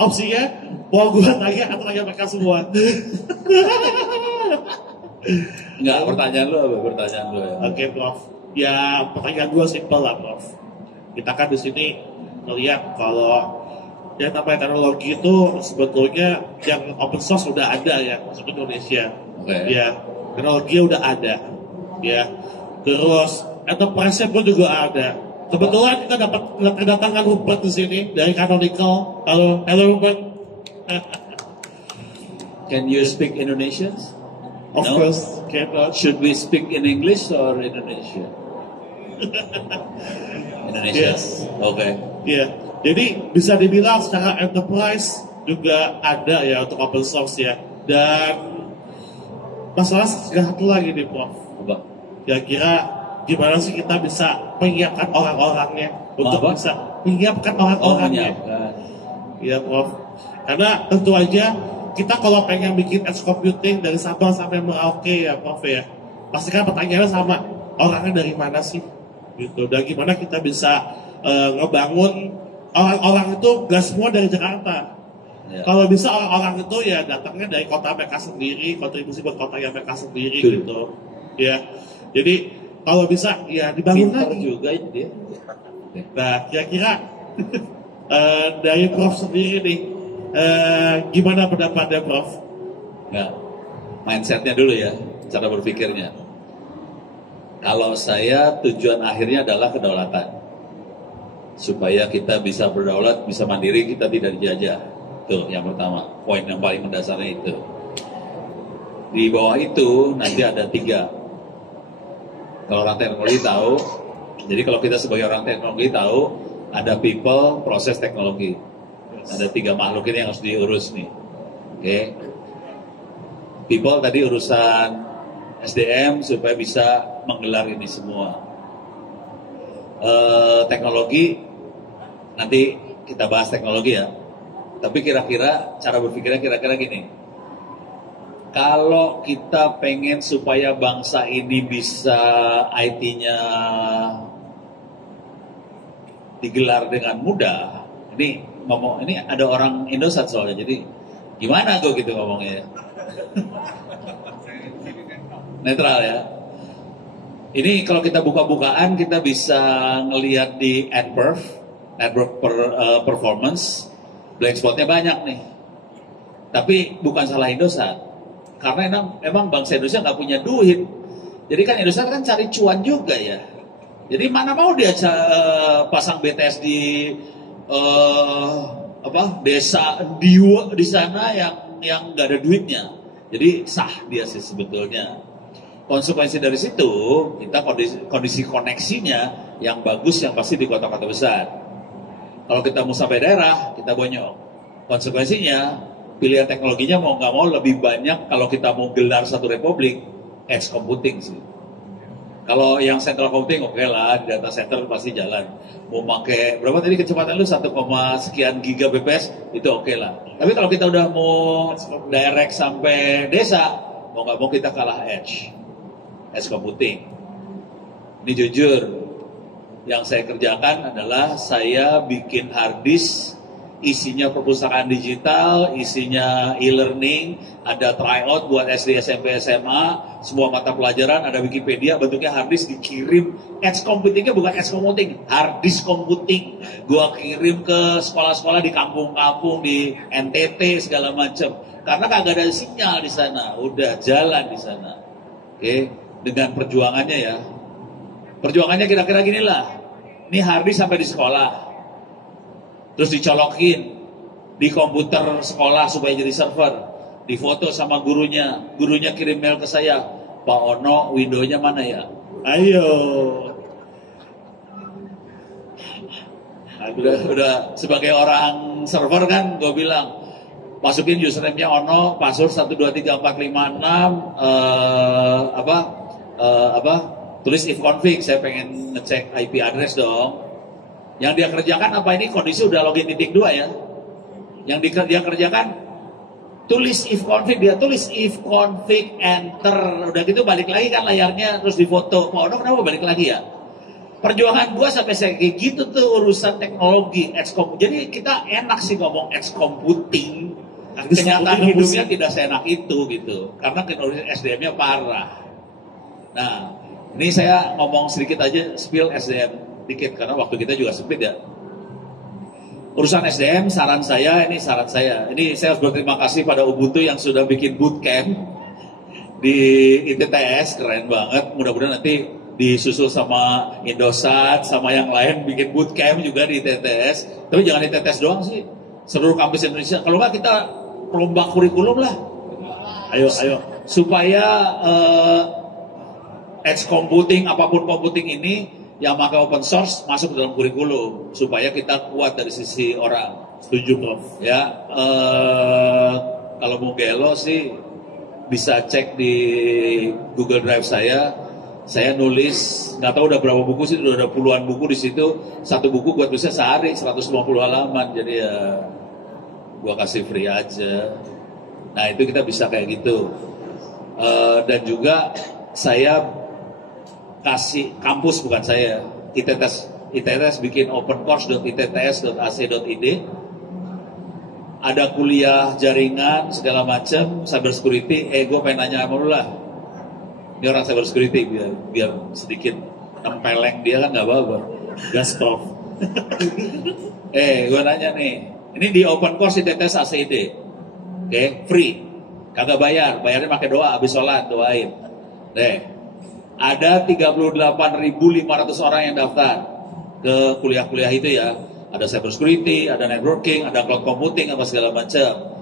opsinya mau gue tanya atau tanya mereka semua? Enggak, pertanyaan lu apa? Pertanyaan lu ya. Oke Prof. Ya pertanyaan gue simpel lah Prof. Kita kan di sini melihat kalau yang namanya teknologi itu sebetulnya yang open source sudah ada ya masuk ke Indonesia. Ya teknologi udah ada. Ya terus enterprise pun juga ada. Kebetulan kita dapat kedatangan Rupert di sini dari Canonical. Halo Rupert. Can you speak Indonesian? Of No? course, cannot. Should we speak in English or Indonesian? Indonesia. Yes. Oke. Ya, jadi bisa dibilang secara enterprise juga ada ya untuk open source ya. Dan masalah satu lagi nih Prof. Apa? Kira-kira gimana sih kita bisa menyiapkan orang-orangnya untuk Apa? bisa menyiapkan Oh, orang-orangnya? menyiapkan. Iya Prof. Karena tentu aja kita kalau pengen bikin edge computing dari Sabang sampai Merauke ya Prof ya, pasti kan pertanyaannya sama, orangnya dari mana sih? Gitu. Dan gimana kita bisa ngebangun orang-orang itu gak semua dari Jakarta. Ya. Kalau bisa orang-orang itu ya datangnya dari kota mereka sendiri, kontribusi buat kota yang mereka sendiri Betul. gitu. Ya. Jadi kalau bisa ya dibangun Pintar lagi. juga itu dia. Nah, kira-kira dari Prof sendiri nih, gimana pendapatnya Prof? Ya, mindsetnya dulu ya, cara berpikirnya. Kalau saya tujuan akhirnya adalah kedaulatan. Supaya kita bisa berdaulat, bisa mandiri, kita tidak dijajah. Itu yang pertama, poin yang paling mendasarnya itu. Di bawah itu nanti ada 3. Kalau orang teknologi tahu, jadi kalau kita sebagai orang teknologi tahu, ada people, proses, teknologi. Ada 3 makhluk ini yang harus diurus nih. Oke. People tadi urusan SDM supaya bisa menggelar ini semua. Teknologi nanti kita bahas teknologi ya. Tapi kira-kira cara berpikirnya kira-kira gini. Kalau kita pengen supaya bangsa ini bisa IT-nya digelar dengan mudah, ini ada orang Indosat soalnya, jadi gimana gue gitu ngomongnya? Netral ya. Ini kalau kita buka-bukaan kita bisa ngelihat di network performance, blank spotnya banyak nih. Tapi bukan salah Indosat, karena emang bangsa Indonesia nggak punya duit. Jadi kan Indosat kan cari cuan juga ya. Jadi mana mau dia pasang BTS di desa di sana yang nggak ada duitnya. Jadi sah dia sih sebetulnya. Konsekuensi dari situ, kita kondisi koneksinya yang bagus yang pasti di kota-kota besar. Kalau kita mau sampai daerah, kita bonyok. Konsekuensinya, pilihan teknologinya mau nggak mau lebih banyak kalau kita mau gelar satu republik, edge computing sih. Kalau yang central computing oke lah, data center pasti jalan. Mau pakai, berapa tadi kecepatan lu 1, sekian gigabps, itu oke lah. Tapi kalau kita udah mau direct sampai desa, mau nggak mau kita kalah edge computing. Ini jujur, yang saya kerjakan adalah saya bikin hard disk, isinya perpustakaan digital, isinya e-learning, ada tryout buat SD, SMP, SMA, semua mata pelajaran, ada Wikipedia, bentuknya hard disk dikirim. Edge computingnya bukan edge computing, hard disk computing. Gua kirim ke sekolah-sekolah di kampung-kampung, di NTT segala macam. Karena kagak ada sinyal di sana, udah jalan di sana. Oke. Dengan perjuangannya ya. Perjuangannya kira-kira gini lah. Ini hard disk sampai di sekolah. Terus dicolokin di komputer sekolah supaya jadi server. Difoto sama gurunya. Gurunya kirim mail ke saya. Pak Ono, Windows-nya mana ya? Ayo. Udah sebagai orang server kan gue bilang, masukin username-nya Ono, password 123456, tulis if config, saya pengen ngecek IP address dong. Yang dia kerjakan apa ini kondisi udah login titik 2 ya. Yang dia kerjakan tulis if config, dia tulis if config enter, udah gitu balik lagi kan layarnya terus difoto. Kok kenapa balik lagi ya? Perjuangan gua sampai saya kayak gitu tuh urusan teknologi, jadi kita enak sih ngomong edge computing. Kenyataan hidupnya tidak seenak itu gitu, karena teknologi SDM-nya parah. Nah, ini saya ngomong sedikit aja, spill SDM dikit karena waktu kita juga sempit ya. Urusan SDM, saran saya, ini saya harus berterima kasih pada Ubuntu yang sudah bikin bootcamp di ITTS, keren banget. Mudah-mudahan nanti disusul sama Indosat, sama yang lain bikin bootcamp juga di ITTS. Tapi jangan di ITTS doang sih, seluruh kampus Indonesia. Kalau nggak kita lomba kurikulum lah. Ayo. Supaya edge computing, apapun computing ini, yang pakai open source masuk ke dalam kurikulum supaya kita kuat dari sisi orang. Setuju, Prof. Ya, kalau mau gelo sih bisa cek di Google Drive saya. Saya nulis, nggak tahu udah berapa buku sih, udah ada puluhan buku di situ. Satu buku buat tulisnya sehari 150 halaman. Jadi ya gua kasih free aja. Nah itu kita bisa kayak gitu. Dan juga saya kasih kampus, bukan saya, ITTS bikin opencourse.itts.ac.id, ada kuliah jaringan segala macam, cyber security. Gue pengen nanya sama lu lah, ini orang cyber security, biar sedikit nempeleng dia kan nggak apa-apa. Gas, Prof. Gue nanya nih, ini di open course ITTS ACID, oke, free, kagak bayarnya pakai doa, habis sholat doain, ada 38.500 orang yang daftar ke kuliah-kuliah itu ya. Ada cyber security, ada networking, ada cloud computing, apa segala macam.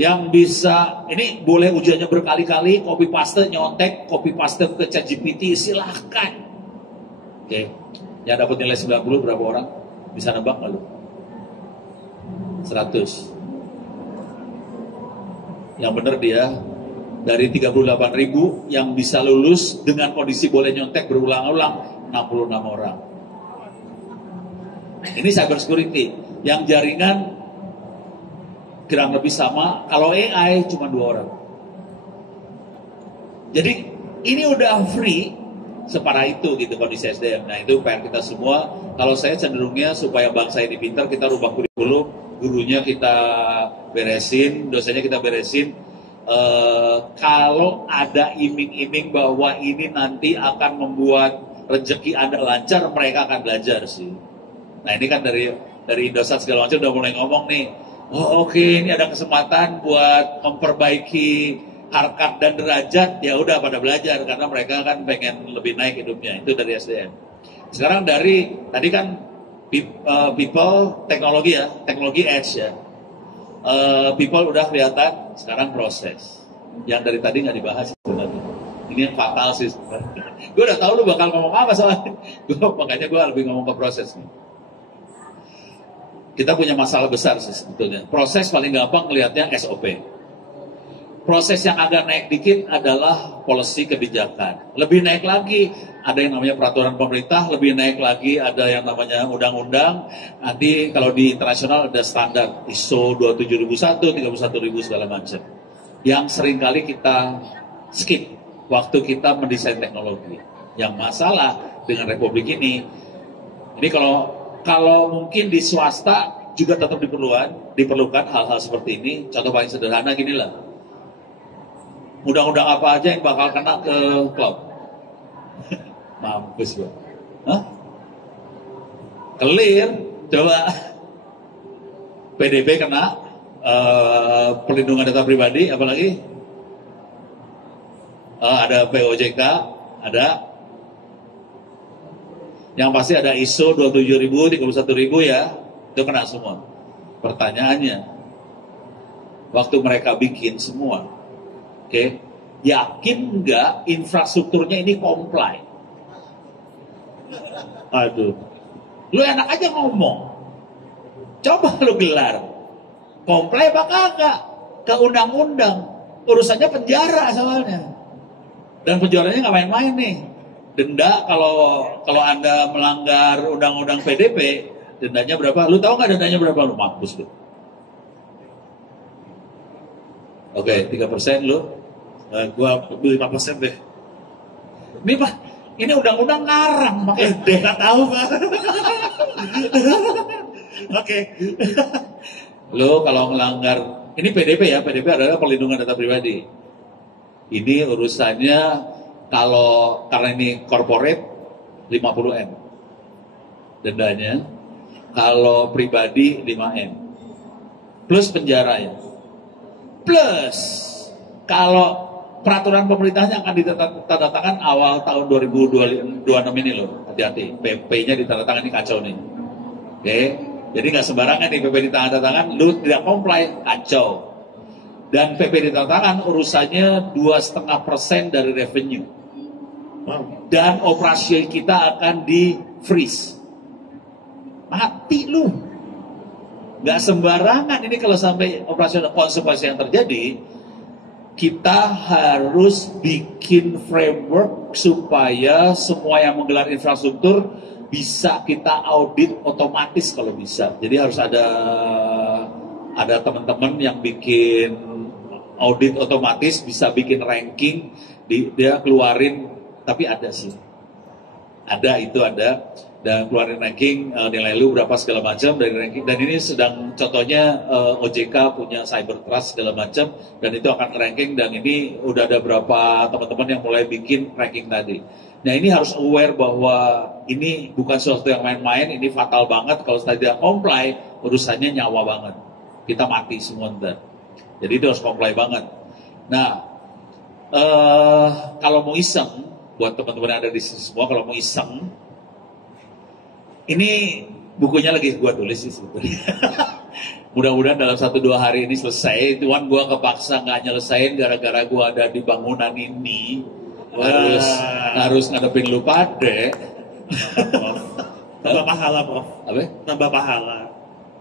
Yang bisa, ini boleh ujiannya berkali-kali, copy paste, nyontek, copy paste ke ChatGPT, silahkan. Oke, yang dapat nilai 90 berapa orang? Bisa nebak nggak lu? 100. Yang benar dia, dari 38.000 yang bisa lulus dengan kondisi boleh nyontek berulang-ulang 66 orang. Ini cyber security. Yang jaringan kurang lebih sama. Kalau AI cuma 2 orang. Jadi ini udah free separah itu gitu kondisi SDM. Nah itu PR kita semua. Kalau saya cenderungnya supaya bangsa ini pintar, kita rubah kurikulum, gurunya kita beresin, dosennya kita beresin. Kalau ada iming-iming bahwa ini nanti akan membuat rezeki Anda lancar, mereka akan belajar sih. Nah ini kan dari Indosat segala macam udah mulai ngomong nih, oke, ini ada kesempatan buat memperbaiki harkat dan derajat, ya udah pada belajar karena mereka kan pengen lebih naik hidupnya. Itu dari SDM. Sekarang dari tadi kan people, teknologi ya, teknologi edge ya. People udah kelihatan, sekarang proses. Yang dari tadi nggak dibahas sebenarnya. Ini yang fatal sih. Gue udah tahu lu bakal ngomong apa soalnya. Makanya gue lebih ngomong ke proses nih. Kita punya masalah besar sih sebetulnya. Proses paling gampang ngelihatnya SOP. Proses yang agak naik dikit adalah policy kebijakan. Lebih naik lagi ada yang namanya peraturan pemerintah, lebih naik lagi ada yang namanya undang-undang. Nanti kalau di internasional ada standar ISO 27001, 31000 segala macam. Yang seringkali kita skip waktu kita mendesain teknologi. Yang masalah dengan Republik ini kalau mungkin di swasta juga tetap diperlukan hal-hal seperti ini. Contoh paling sederhana gini lah. Undang-undang apa aja yang bakal kena ke cloud? Mampus gue. Clear, coba. PDB kena, perlindungan data pribadi, apalagi? Ada POJK, ada. Yang pasti ada ISO 27000, 31000 ya, itu kena semua. Pertanyaannya, waktu mereka bikin semua, yakin nggak infrastrukturnya ini comply? Aduh. Lu enak aja ngomong. Coba lu gelar. Comply apa kagak? Ke undang-undang. Urusannya penjara soalnya. Dan penjaranya nggak main-main nih. Denda kalau Anda melanggar undang-undang PDP Dendanya berapa? Lu tahu nggak dendanya berapa? Lu mampus lu. Oke, 3% lu. Gua 5% deh. Ini Pak, ini undang-undang ngarang makanya Deh, nggak tahu Pak. Oke. Lu kalau melanggar, ini PDP ya, PDP adalah perlindungan data pribadi. Ini urusannya kalau karena ini corporate 50M dendanya, kalau pribadi 5M plus penjara ya. Plus kalau peraturan pemerintahnya akan ditandatangan awal tahun 2026 ini loh, hati-hati. PP-nya ditandatangan, ini kacau nih. Oke, jadi nggak sembarangan nih PP ditandatangan, lu tidak comply, kacau. Dan PP ditandatangan urusannya 2,5% dari revenue. Dan operasi kita akan di freeze. Mati lu. Nggak sembarangan ini kalau sampai operasional konsekuensi yang terjadi. Kita harus bikin framework supaya semua yang menggelar infrastruktur bisa kita audit otomatis kalau bisa. Jadi harus ada teman-teman yang bikin audit otomatis, bisa bikin ranking, dia keluarin, tapi ada sih. Ada. Dan keluarin ranking nilai lu berapa segala macam dari ranking, dan ini sedang contohnya OJK punya cyber trust segala macam, dan itu akan ranking, dan ini udah ada berapa teman-teman yang mulai bikin ranking tadi. Nah ini harus aware bahwa ini bukan sesuatu yang main-main, ini fatal banget kalau tidak comply, urusannya nyawa banget, kita mati semua ntar. Jadi itu harus comply banget. Nah kalau mau iseng, buat teman-teman yang ada di sini semua, kalau mau iseng, ini bukunya lagi gua tulis sih sebetulnya. Mudah-mudahan dalam 1-2 hari ini selesai. Tuan gua kepaksa nggak nyelesain gara-gara gua ada di bangunan ini. Harus ngadepin lu pade. Nambah pahala, Prof. Apa? Nambah pahala.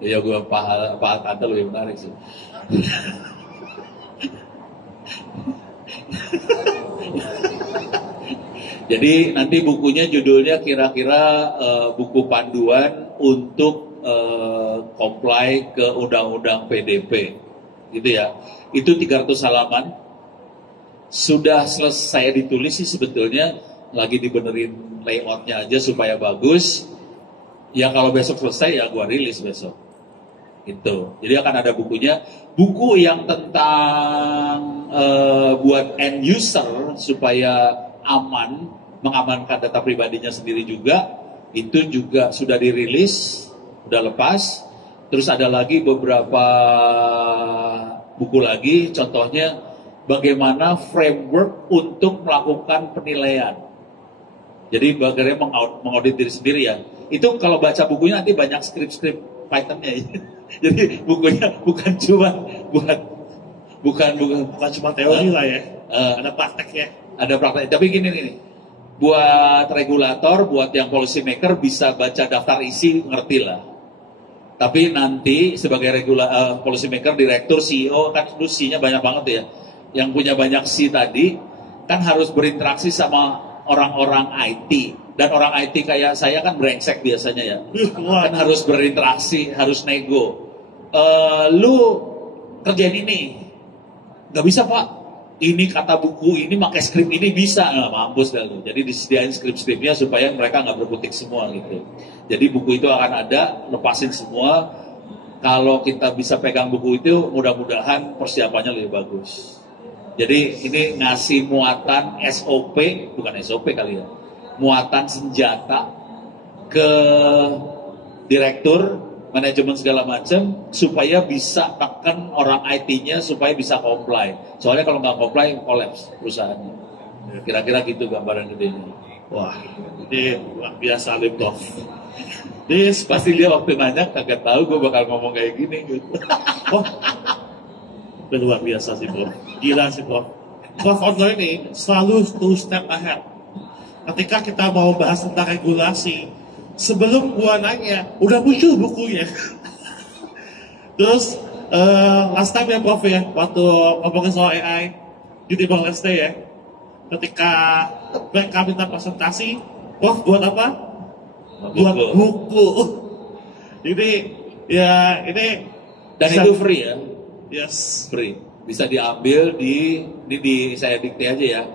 Ya gua pahala tante lebih menarik sih. Jadi nanti bukunya judulnya kira-kira buku panduan untuk comply ke undang-undang PDP, gitu ya. Itu 300 halaman, sudah selesai ditulis sih sebetulnya, lagi dibenerin layoutnya aja supaya bagus. Ya kalau besok selesai ya gua rilis besok. Itu. Jadi akan ada bukunya, buku yang tentang buat end user supaya aman, mengamankan data pribadinya sendiri juga, itu juga sudah dirilis, sudah lepas. Terus ada lagi beberapa buku lagi, contohnya bagaimana framework untuk melakukan penilaian. Jadi bagaimana mengaudit diri sendiri ya. Itu kalau baca bukunya nanti banyak skrip-skrip Python-nya. Jadi bukunya bukan cuma teori lah ya. Ada prakteknya. Ada praktek. Tapi gini, buat regulator, buat yang policy maker bisa baca daftar isi, ngerti lah. Tapi nanti sebagai policy maker, direktur, CEO, kan lu C-nya banyak banget ya. Yang punya banyak C tadi, kan harus berinteraksi sama orang-orang IT. Dan orang IT kayak saya kan brengsek biasanya ya. Kan harus berinteraksi, harus nego. Lu kerjain ini. Gak bisa Pak. Ini kata buku, ini pakai skrip ini bisa, nah, mampus dah lu. Jadi disediain skrip-skripnya supaya mereka nggak berkutik semua gitu. Jadi buku itu akan ada, lepasin semua. Kalau kita bisa pegang buku itu, mudah-mudahan persiapannya lebih bagus. Jadi ini ngasih muatan SOP, bukan SOP kali ya, muatan senjata ke direktur, manajemen segala macam, supaya bisa tekan orang IT-nya supaya bisa comply. Soalnya kalau nggak comply, kolaps perusahaannya. Kira-kira gitu gambaran gedenya. Wah, ini luar biasa nih, Prof. Pasti dia waktu nanya kagak tahu gue bakal ngomong kayak gini gitu. Oh, luar biasa sih, Prof. Gila sih, Prof. Prof Onno ini selalu 2 step ahead. Ketika kita mau bahas tentang regulasi, sebelum gua nanya, udah muncul bukunya. Terus, last time ya Prof ya, waktu ngomongin soal AI, di Timor Leste ya, ketika mereka minta presentasi, Prof buat apa? Buat buku. Ini ya ini Dan bisa- itu free ya, Yes. free. Bisa diambil di saya dikte aja ya.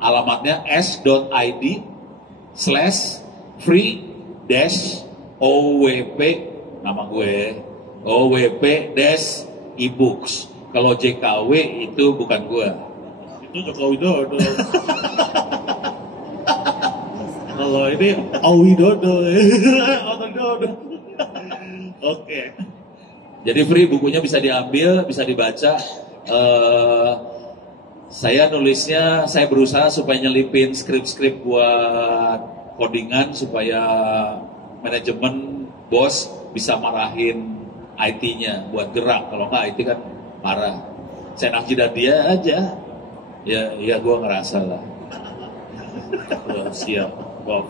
Alamatnya s.id/free-owp, nama gue, owp-ebooks. Kalau JKW itu bukan gue. Itu Joko Widodo. Kalau ini Awidodo. Awidodo. Oke. Jadi free, bukunya bisa diambil, bisa dibaca. Saya nulisnya, saya berusaha supaya nyelipin skrip-skrip buat codingan supaya manajemen bos bisa marahin IT-nya buat gerak. Kalau nggak IT kan parah. Saya jidat dia aja. Ya gue ngerasa lah. Oh, siap. Wow.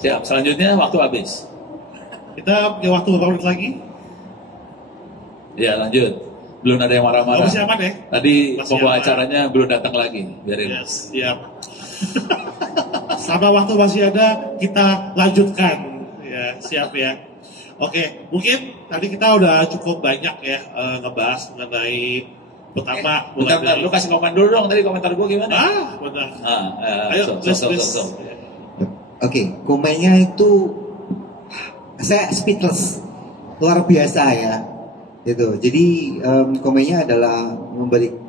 Siap, selanjutnya waktu habis. Kita punya waktu beberapa menit lagi. Ya lanjut. Belum ada yang marah-marah. Masih aman ya? Tadi Masih pembawa aman. acaranya belum datang lagi. Biarin. Yes, siap. Sama waktu masih ada, kita lanjutkan. Ya, siap ya. Oke, mungkin tadi kita udah cukup banyak ya ngebahas mengenai pertama mulai Bentar, dari- lu kasih komen dulu dong. Tadi komentar gue gimana? benar. So. Ayo, please. Oke, komennya itu saya speechless, luar biasa ya. Gitu. Jadi komennya adalah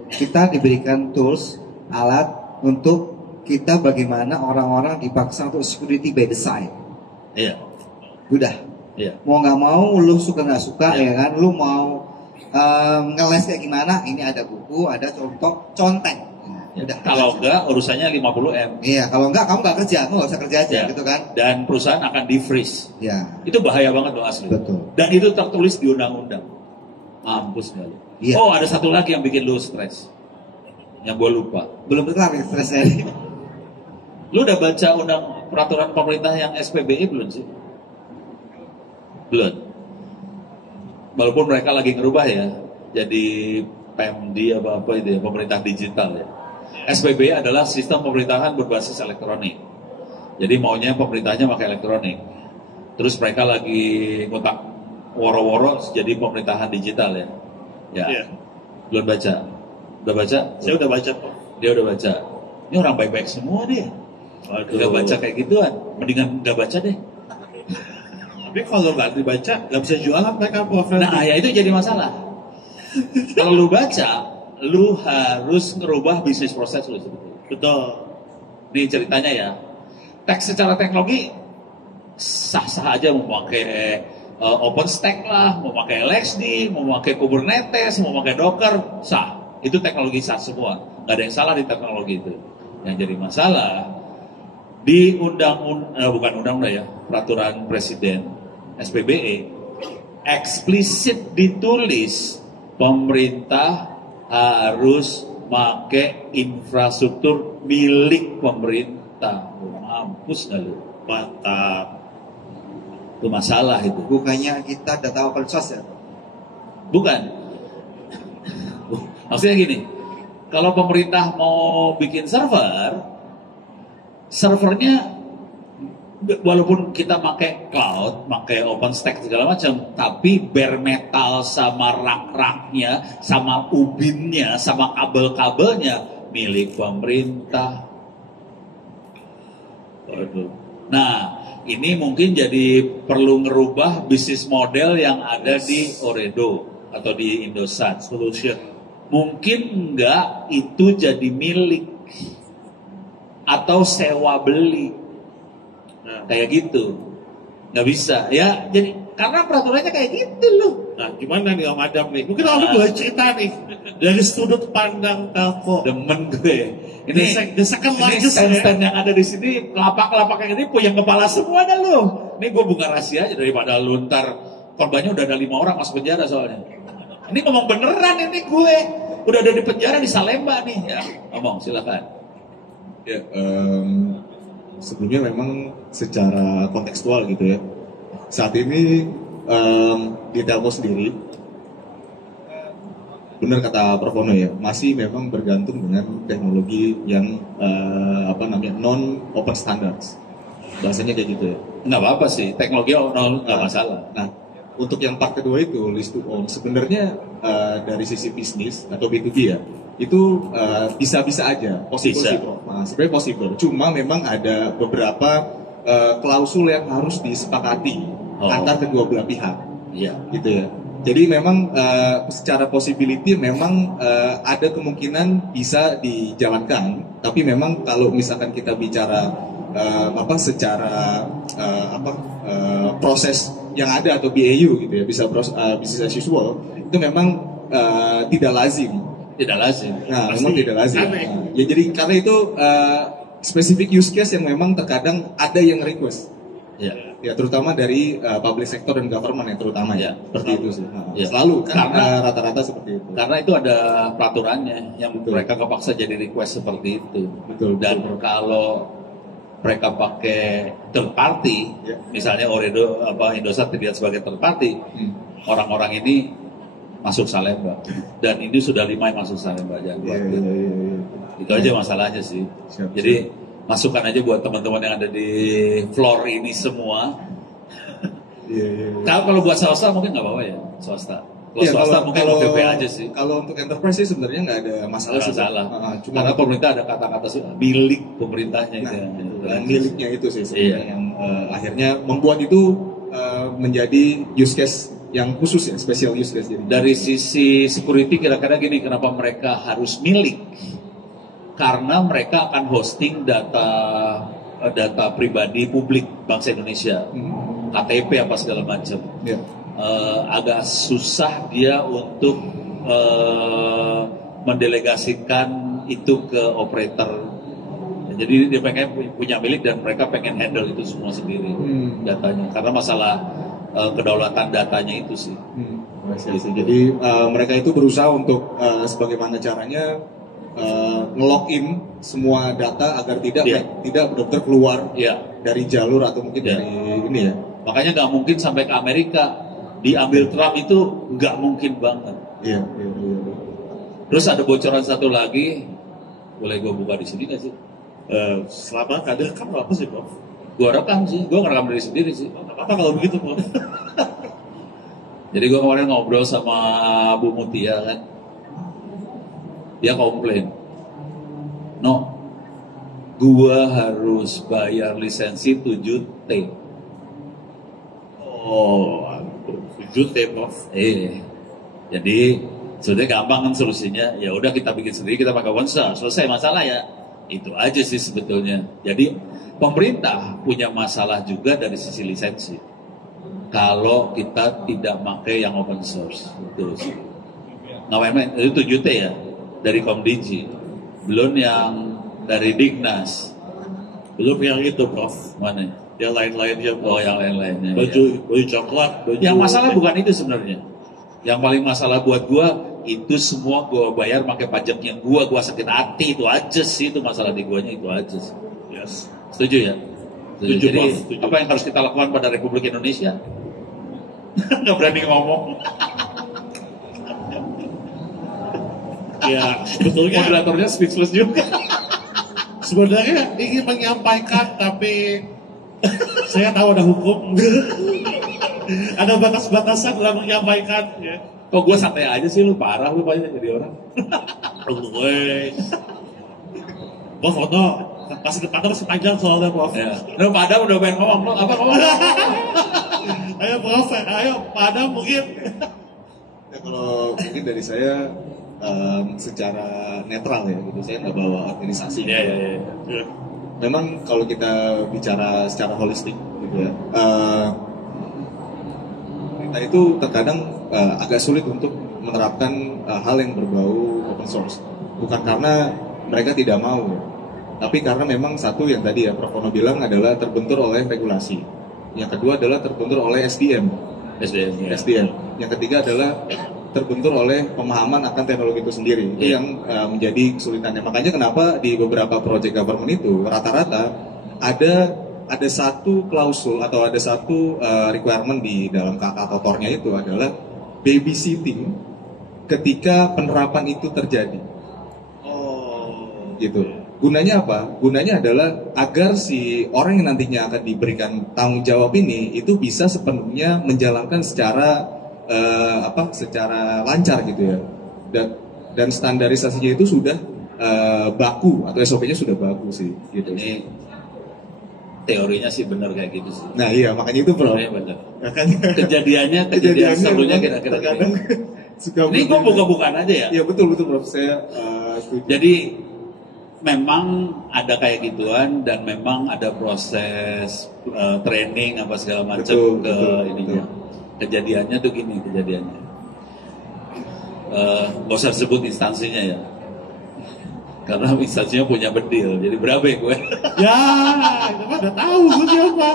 kita diberikan tools, alat untuk kita bagaimana orang-orang dipaksa untuk security by design. Iya, Udah, iya. mau nggak mau, lu suka nggak suka Iya. ya kan, lu mau ngeles kayak gimana? Ini ada buku, ada contek. Ya, Udah. kalau enggak urusannya 50M. Iya, kalau enggak kamu nggak kerja, kamu nggak usah kerja aja, Ya. gitu kan? Dan perusahaan akan di-freeze. Ya, Itu bahaya banget loh asli. betul. Dan itu tertulis di undang-undang. Mampus nggak lu? Iya. Oh, ada satu lagi yang bikin lu stres. Yang gue lupa. Belum kelar nih stresnya. Lu udah baca peraturan pemerintah yang SPBE belum sih? Belum. Walaupun mereka lagi ngerubah ya, jadi PMD apa itu ya, pemerintah digital ya. SPBE adalah sistem pemerintahan berbasis elektronik. Jadi maunya pemerintahnya pakai elektronik. Terus mereka lagi ngotak woro-woro jadi pemerintahan digital ya. Ya. Iya. Belum baca. Udah baca? Saya udah baca kok. Dia udah baca. Ini orang baik-baik semua deh. Waduh. Gak baca kayak gituan. Mendingan gak baca deh. Tapi kalau nggak dibaca, nggak bisa jualan mereka, Prof. Nah ya itu jadi masalah. Kalau lu baca, lu harus ngerubah bisnis proses lu sebetulnya. Betul. Ini ceritanya ya. Teks secara teknologi sah-sah aja mau pakai OpenStack lah, mau pakai LXD, mau pakai Kubernetes, mau pakai Docker, sah. Itu teknologi sah semua. Gak ada yang salah di teknologi itu. Yang jadi masalah di bukan undang-undang ya, peraturan presiden SPBE eksplisit ditulis pemerintah harus pakai infrastruktur milik pemerintah. Mampus nggak lu? Mantap. Itu masalah itu. Bukannya kita data open source ya? Bukan. Maksudnya gini, kalau pemerintah mau bikin servernya walaupun kita pakai cloud, pakai OpenStack segala macam, tapi bare metal sama rak-raknya, sama ubinnya, sama kabel-kabelnya milik pemerintah. Waduh. Nah, ini mungkin jadi perlu ngerubah bisnis model yang ada di Ooredoo atau di Indosat. Solution. Mungkin enggak itu jadi milik atau sewa beli. Nah, Kayak gitu. Nggak bisa. Ya, jadi karena peraturannya kayak gitu loh. nah, gimana nih Om Adam nih? Mungkin Om Adam boleh cerita nih dari sudut pandang telco. Demen gue. Ini The second largest, stand-stand yang ada di sini, lapak-lapak yang ini puyeng kepala semua dah lu. Ini gue buka rahasia aja daripada lu ntar korbannya udah ada 5 orang masuk penjara soalnya. Ini ngomong beneran ini gue. Udah ada di penjara di Salemba nih. Ya, ngomong silakan. Ya, sebelumnya memang secara kontekstual gitu ya. Saat ini di Telco sendiri, benar kata Prof. Ono ya, masih memang bergantung dengan teknologi yang non open standards. Bahasanya kayak gitu ya. Nggak apa-apa sih, teknologi nggak masalah. Nah, untuk yang part kedua itu lease to own, sebenarnya dari sisi bisnis atau B2B ya, itu bisa-bisa aja, possible Bisa. sih Prof. Nah, sebenarnya possible. Cuma memang ada beberapa klausul yang harus disepakati antar kedua belah pihak, Iya. gitu ya. Jadi memang secara possibility memang ada kemungkinan bisa dijalankan, tapi memang kalau misalkan kita bicara secara proses yang ada atau BAU gitu ya, bisa business as usual, itu memang tidak lazim. Tidak lazim. Nah, Pasti memang tidak lazim. aneh. Nah, ya jadi karena itu spesifik use case yang memang terkadang ada yang request. Ya. Ya, terutama dari public sector dan government yang terutama Ya. seperti itu sih. Nah, Ya. Selalu kan Karena- rata-rata seperti itu. Karena itu ada peraturannya yang Betul. mereka kepaksa jadi request seperti itu. Betul, Dan betul. kalau mereka pakai third party, Ya. misalnya Indosat dilihat sebagai third party, Hmm. orang-orang ini masuk Salemba. Dan ini sudah 5 yang masuk Salemba, jangan Iya, khawatir. iya, iya, iya. Itu aja masalahnya sih. Siap, Jadi masukan aja buat teman-teman yang ada di floor ini semua. Iya, iya, iya. Kalau buat swasta mungkin nggak apa-apa ya, swasta. Kalau Iya, swasta mungkin OVP aja sih. Kalau untuk enterprise sih sebenarnya nggak ada masalah Nggak sih. salah. Cuma Karena pemerintah ada kata-kata milik pemerintahnya nah, itu. dan miliknya itu sih sebenarnya Iya. yang akhirnya membuat itu menjadi use case yang khusus ya, special use case. Jadi Dari sisi security kira-kira gini, kenapa mereka harus milik? Karena mereka akan hosting data pribadi publik bangsa Indonesia, KTP apa segala macam. Ya. Agak susah dia untuk mendelegasikan itu ke operator. Jadi dia pengen punya milik dan mereka pengen handle itu semua sendiri datanya. Karena masalah kedaulatan datanya itu sih. Jadi mereka itu berusaha untuk sebagaimana caranya nge-login semua data agar tidak Iya. benar-benar keluar Iya. dari jalur atau mungkin Iya. dari ini ya. Makanya nggak mungkin sampai ke Amerika diambil Trump itu nggak mungkin banget. Iya, iya, iya. Terus ada bocoran satu lagi, boleh gue buka di sini nggak sih? Selama kadang kan apa sih, Prof? Gue rekam sih, gue ngerekam diri sendiri sih. Apa kalau begitu, Prof? Jadi gue kemarin ngobrol sama Bu Mutia kan, dia komplain, no, gue harus bayar lisensi 7T. Oh, jujur deh, Prof. Jadi sebenarnya gampang kan solusinya. Ya udah kita bikin sendiri, kita pakai ponsel, selesai masalah ya. Itu aja sih sebetulnya. Jadi pemerintah punya masalah juga dari sisi lisensi. Kalau kita tidak pakai yang open source, itu sih. Nggak main-main, itu 7T ya dari Komdigi, belum yang dari Dignas, Belum yang itu, Prof. mana? Yang lain-lainnya, Prof. Oh yang lain-lainnya. Baju coklat, baju... Yang masalah bukan itu sebenarnya. Yang paling masalah buat gua itu semua gua bayar pakai pajaknya gua sakit hati, itu aja sih, itu masalah di guanya itu aja sih. Yes. Setuju ya? Setuju, Jadi Prof. Setuju. apa yang harus kita lakukan pada Republik Indonesia? Nggak berani ngomong. Ya, sebetulnya Moderatornya speechless juga. sebenarnya ingin menyampaikan, tapi saya tahu ada hukum. Ada batas-batasan dalam menyampaikan. Ya. Kok gua santai aja sih, lu parah lu banyak jadi orang. Woi. Prof, foto kasih depannya masih panjang soalnya, Prof. Ya. Lu pada udah pengen ngomong, lu apa ngomong? Ayo, Prof, ayo, pada mungkin. Ya, kalau mungkin dari saya secara netral ya gitu, saya nggak bawa organisasi. Iya, iya, iya. Ya. Memang kalau kita bicara secara holistik gitu ya, kita itu terkadang agak sulit untuk menerapkan hal yang berbau open source. Bukan karena mereka tidak mau, tapi karena memang satu yang tadi ya Prof. Ono bilang adalah terbentur oleh regulasi. Yang kedua adalah terbentur oleh SDM. SDM. Ya. SDM. Yang ketiga adalah terbentur oleh pemahaman akan teknologi itu sendiri. Itu yang menjadi kesulitannya. Makanya kenapa di beberapa project government itu rata-rata ada satu klausul atau ada satu requirement di dalam KK atau TOR-nya itu adalah babysitting ketika penerapan itu terjadi. Oh, Gitu. Gunanya apa? Gunanya adalah agar si orang yang nantinya akan diberikan tanggung jawab ini itu bisa sepenuhnya menjalankan secara secara lancar gitu ya. Dan standarisasinya itu sudah baku atau SOP-nya sudah baku sih gitu. Ini teorinya sih benar kayak gitu sih. Nah iya makanya itu bro. Teorinya benar. Makanya Kejadian serunya kira-kira terkadang suka ini gue buka-bukaan aja ya. Iya betul Prof. Saya setuju. Jadi memang ada kayak gituan dan memang ada proses training apa segala macam Betul, ke betul, ininya. betul. Kejadiannya tuh gini kejadiannya. Gak usah sebut instansinya ya. Karena instansinya punya bedil. Jadi berapa ya gue? Ya, itu mah udah tahu gue siapa.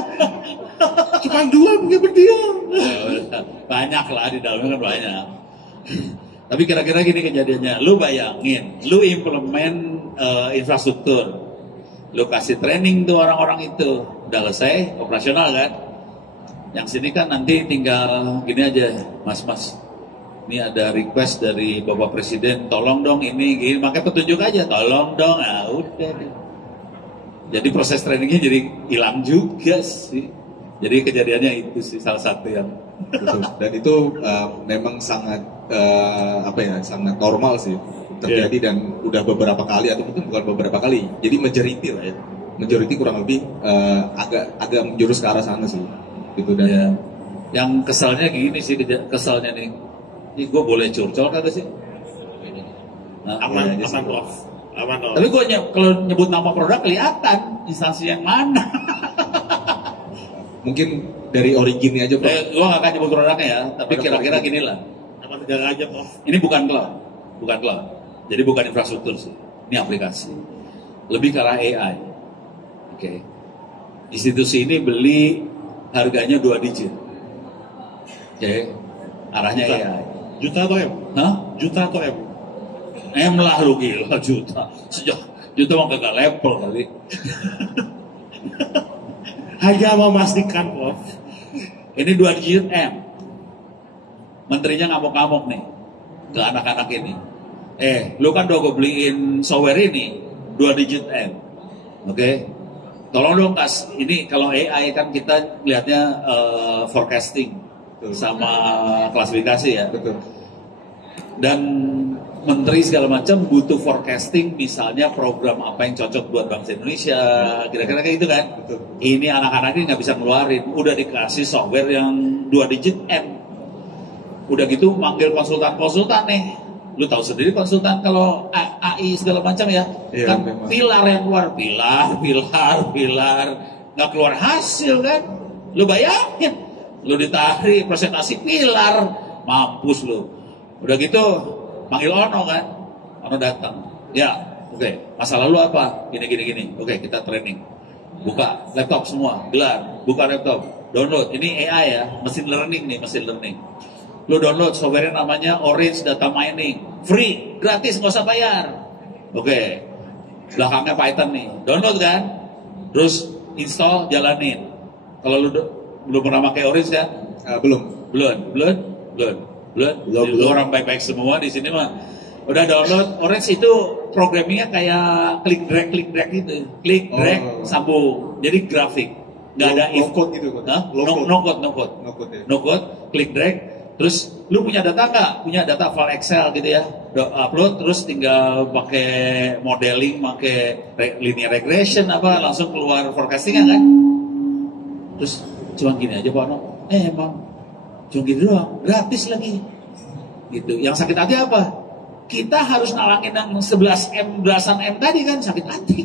Cuma 2 punya berdiam. Banyak lah di dalamnya kan banyak. Tapi kira-kira gini kejadiannya. Lu bayangin, lu implement infrastruktur. Lu kasih training tuh orang-orang itu. Udah selesai, operasional kan? Yang sini kan nanti tinggal gini aja, mas-mas. Ini ada request dari Bapak Presiden, tolong dong ini, gini. Makanya petunjuk aja, tolong dong. Ah, udah deh. Jadi proses trainingnya jadi hilang juga sih. Jadi kejadiannya itu sih salah satu yang Betul. Dan itu memang sangat sangat normal sih terjadi dan udah beberapa kali atau mungkin bukan beberapa kali. Jadi majority lah ya. Majority kurang lebih agak menjurus ke arah sana sih. Gitu dan ya. Yang kesalnya gini sih, kesalnya nih. Ini gue boleh curcol kagak sih? Nah, Aman, ya, aman Prof. Aman Prof. tapi gue kalau nyebut nama produk kelihatan instansi yang mana. mungkin dari originnya aja Prof. Gue gak akan nyebut produknya ya, tapi kira-kira gini lah. Nama negara aja Prof. Ini bukan cloud. Jadi bukan infrastruktur sih. Ini aplikasi. Lebih ke arah AI. Oke. Institusi ini beli harganya 2 digit. Oke. Arahnya Juta. AI. Juta atau M? Hah? Juta atau M? M lah lu gila juta. Sejak juta mah kagak level kali. Hanya memastikan Prof. Ini 2 digit M. Menterinya ngamuk-ngamuk nih ke anak-anak ini. Lu kan udah gue beliin software ini 2 digit M. Oke. Tolong dong Kas, ini kalau AI kan kita lihatnya forecasting Betul. sama klasifikasi ya. Betul. Dan menteri segala macam butuh forecasting, misalnya program apa yang cocok buat bangsa Indonesia, kira-kira kayak gitu kan. Betul. Ini anak-anak ini nggak bisa ngeluarin, udah dikasih software yang 2 digit M. Udah gitu manggil konsultan-konsultan nih. Lu tahu sendiri konsultan kalau AI segala macam ya, Iya, kan memang. pilar yang keluar, pilar, nggak keluar hasil kan. Lu bayangin, lu ditarik presentasi pilar, mampus lu. Udah gitu panggil Ono kan, Ono datang. Ya, oke. Masalah lu apa? Gini. Oke, kita training. Buka laptop semua, gelar. Buka laptop, download. Ini AI ya, mesin learning. Lu download software namanya Orange Data Mining, free, gratis, nggak usah bayar. Oke, belakangnya Python nih, download kan, terus install, jalanin. Kalau lu belum pernah pakai Orange kan? Belum. Lu orang baik-baik semua di sini mah. Udah download Orange itu programmingnya kayak klik drag gitu, klik drag sambung, jadi grafik. Nggak ada No code gitu kan? Hah? No code. No code. Ya. No code, klik drag. Terus lu punya data nggak? Punya data file Excel gitu ya. Upload terus tinggal pakai modeling, pakai linear regression apa langsung keluar forecastingnya kan. Terus cuma gini aja Pak No. Emang cuma gini doang, gratis lagi. Gitu. Yang sakit hati apa? Kita harus nalangin yang 11M, belasan M tadi kan sakit hati.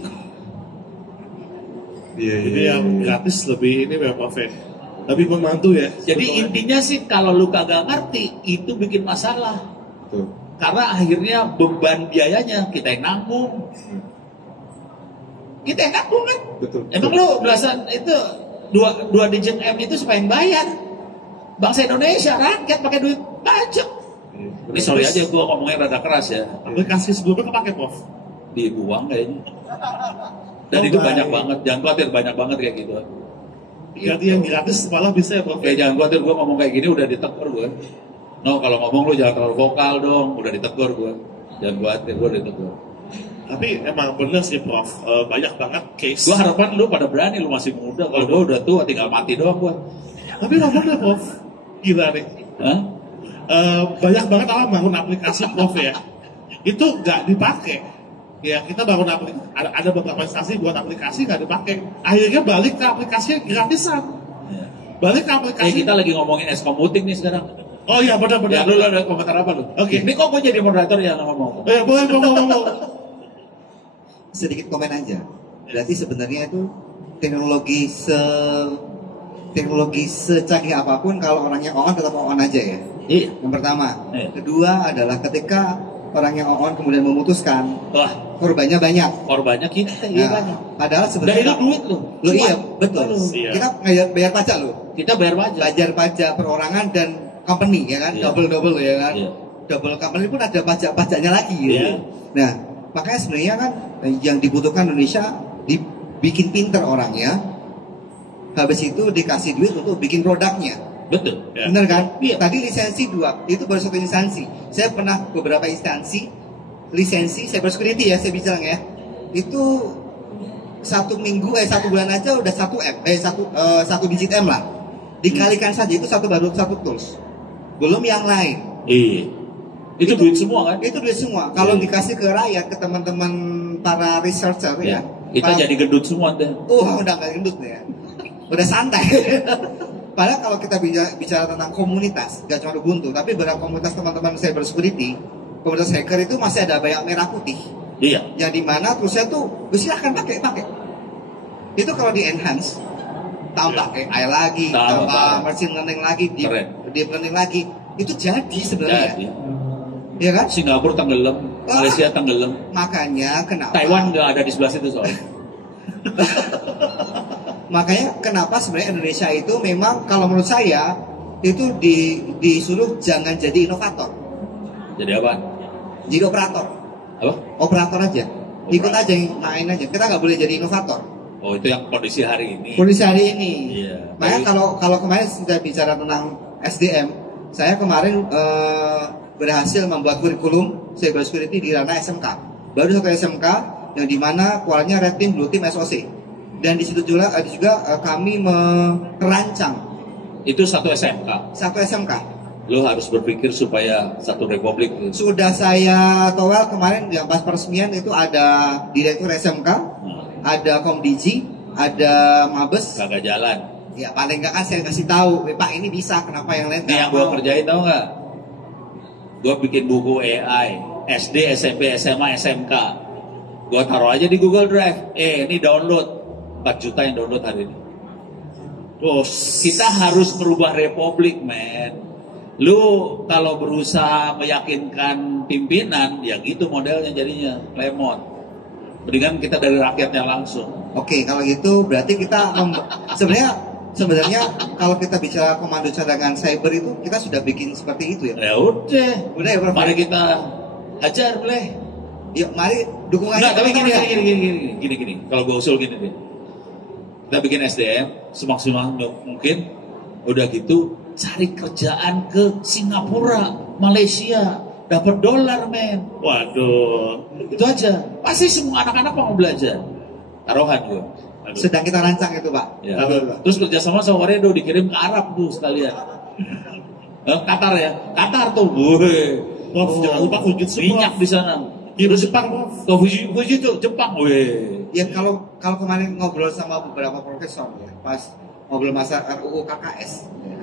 Iya. Jadi yang gratis lebih ini memang Prof. Lebih membantu ya. Jadi sebetulnya. intinya sih kalau lu kagak ngerti itu bikin masalah. Betul. Karena akhirnya beban biayanya kita yang nanggung. Kita yang nanggung kan? Betul. Emang lu belasan itu dua digit M itu supaya yang bayar. Bangsa Indonesia rakyat pakai duit pajak. Ini sorry aja gua ngomongnya rada keras ya. Aplikasi sebelumnya kepake Prof. Dibuang kayaknya. Dan Oh, itu baik. banyak banget. Jangan khawatir banyak banget kayak gitu. Jadi yang gratis malah bisa ya Prof. Jangan khawatir gua ngomong kayak gini udah ditegur gua. No, kalau ngomong lu jangan terlalu vokal dong, udah ditegur gua. Jangan khawatir gua ditegur. Tapi emang bener sih Prof, banyak banget case. Gua harapan lu pada berani, lu masih muda. Kalau gua udah tua tinggal mati doang gua. Tapi ngomongnya Prof, gila nih. Hah? Banyak banget orang bangun aplikasi Prof ya. Itu nggak dipakai. Ya kita bangun aplikasi, ada beberapa instansi buat aplikasi nggak dipakai. Akhirnya balik ke aplikasi gratisan. Balik ke aplikasi. Kita lagi ngomongin S-commuting nih sekarang. Oh iya Ya benar-benar. lu ada komentar apa lu? Oke. Ini kok gua jadi moderator yang ngomong? Boleh ngomong. Sedikit komen aja. Berarti sebenarnya itu teknologi secanggih apapun kalau orangnya on tetap on aja ya. Iya. Yang pertama. Iya. Kedua adalah ketika orangnya on kemudian memutuskan, Wah, korbannya banyak. korbannya kita Nah, banyak. padahal Dan sebenarnya itu duit lu. Lo iya, betul. Iya. Kita bayar pajak loh. Kita bayar pajak. Bayar pajak perorangan dan company ya kan, Iya. double ya kan. Iya. Double company pun ada pajak-pajaknya lagi gitu. Iya. Nah, makanya sebenarnya kan yang dibutuhkan Indonesia dibikin pinter orangnya. Habis itu dikasih duit untuk bikin produknya. Betul. Ya. Bener kan? Iya. Tadi lisensi 2, itu baru satu instansi. Saya pernah beberapa instansi lisensi cyber security ya saya bilang ya. Itu 1 bulan aja udah satu digit M lah. Dikalikan saja itu satu tools. Belum yang lain. Iya. Itu duit semua kan? Itu duit semua. Kalau Iya. dikasih ke rakyat, ke teman-teman para researcher Iya. ya. Kita jadi gendut semua deh. Udah nggak gendut ya. Udah santai. Padahal kalau kita bicara tentang komunitas, gak cuma Ubuntu, tapi beberapa komunitas teman-teman cyber security, komunitas hacker itu masih ada banyak merah putih. Iya. Yang dimana terusnya tuh, silahkan pakai. Itu kalau di enhance, pakai AI lagi, Tambah. tambah machine learning lagi, Keren. deep learning lagi, itu jadi sebenarnya. Jadi, Ya kan? Singapura tenggelam, Malaysia tenggelam, Makanya kenapa? Taiwan nggak ada di sebelah situ soalnya. Makanya kenapa sebenarnya Indonesia itu memang kalau menurut saya itu disuruh jangan jadi inovator, Jadi apa? jadi operator, Apa? operator aja, ikut aja, main aja. Kita nggak boleh jadi inovator. Oh, itu yang kondisi hari ini. Kondisi hari ini. Iya. Makanya kalau kemarin saya bicara tentang SDM, saya kemarin berhasil membuat kurikulum cyber security di ranah SMK. Baru satu SMK yang dimana kualnya red team, blue team, SOC. Dan di situ juga kami merancang Itu satu SMK. satu SMK. Lo harus berpikir supaya satu republik. Sudah saya towel kemarin yang pas peresmian itu ada direktur SMK, ada Komdigi, ada Mabes. Kagak jalan. Ya paling nggak kan saya kasih tahu, Pak ini bisa, kenapa yang lain Ini nggak yang gue mau?" kerjain tau nggak? Gue bikin buku AI, SD, SMP, SMA, SMK. Gue taruh aja di Google Drive. Ini download. 4 juta yang download hari ini. Terus Kita harus merubah republik, men. Lu kalau berusaha meyakinkan pimpinan, ya gitu modelnya jadinya, lemon. Mendingan kita dari rakyatnya langsung. Oke, kalau gitu berarti kita sebenarnya kalau kita bicara komando cadangan cyber itu kita sudah bikin seperti itu ya. Ya udah. Udah ya, Prof? Mari kita ajar, boleh. Yuk, mari dukung aja. Enggak, tapi teman-teman ya. gini. Kalau gue usul gini deh. Kita bikin SDM semaksimal mungkin. Udah gitu cari kerjaan ke Singapura, Malaysia, dapat dolar, men. waduh. Itu aja. Pasti semua anak-anak mau belajar. Taruhan gue. Sedang kita rancang itu, Pak. Ya. Betul, Pak. Terus kerjasama sama Redo dikirim ke Arab tuh sekalian. Qatar ya, Qatar tuh, woi. Prof, jangan lupa Fujitsu, Minyak Prof. di sana. Di Jepang, Prof. Tuh Fuji tuh Jepang, woi. Ya kalau kemarin ngobrol sama beberapa profesor ya, pas ngobrol masa RUU KKS, ya,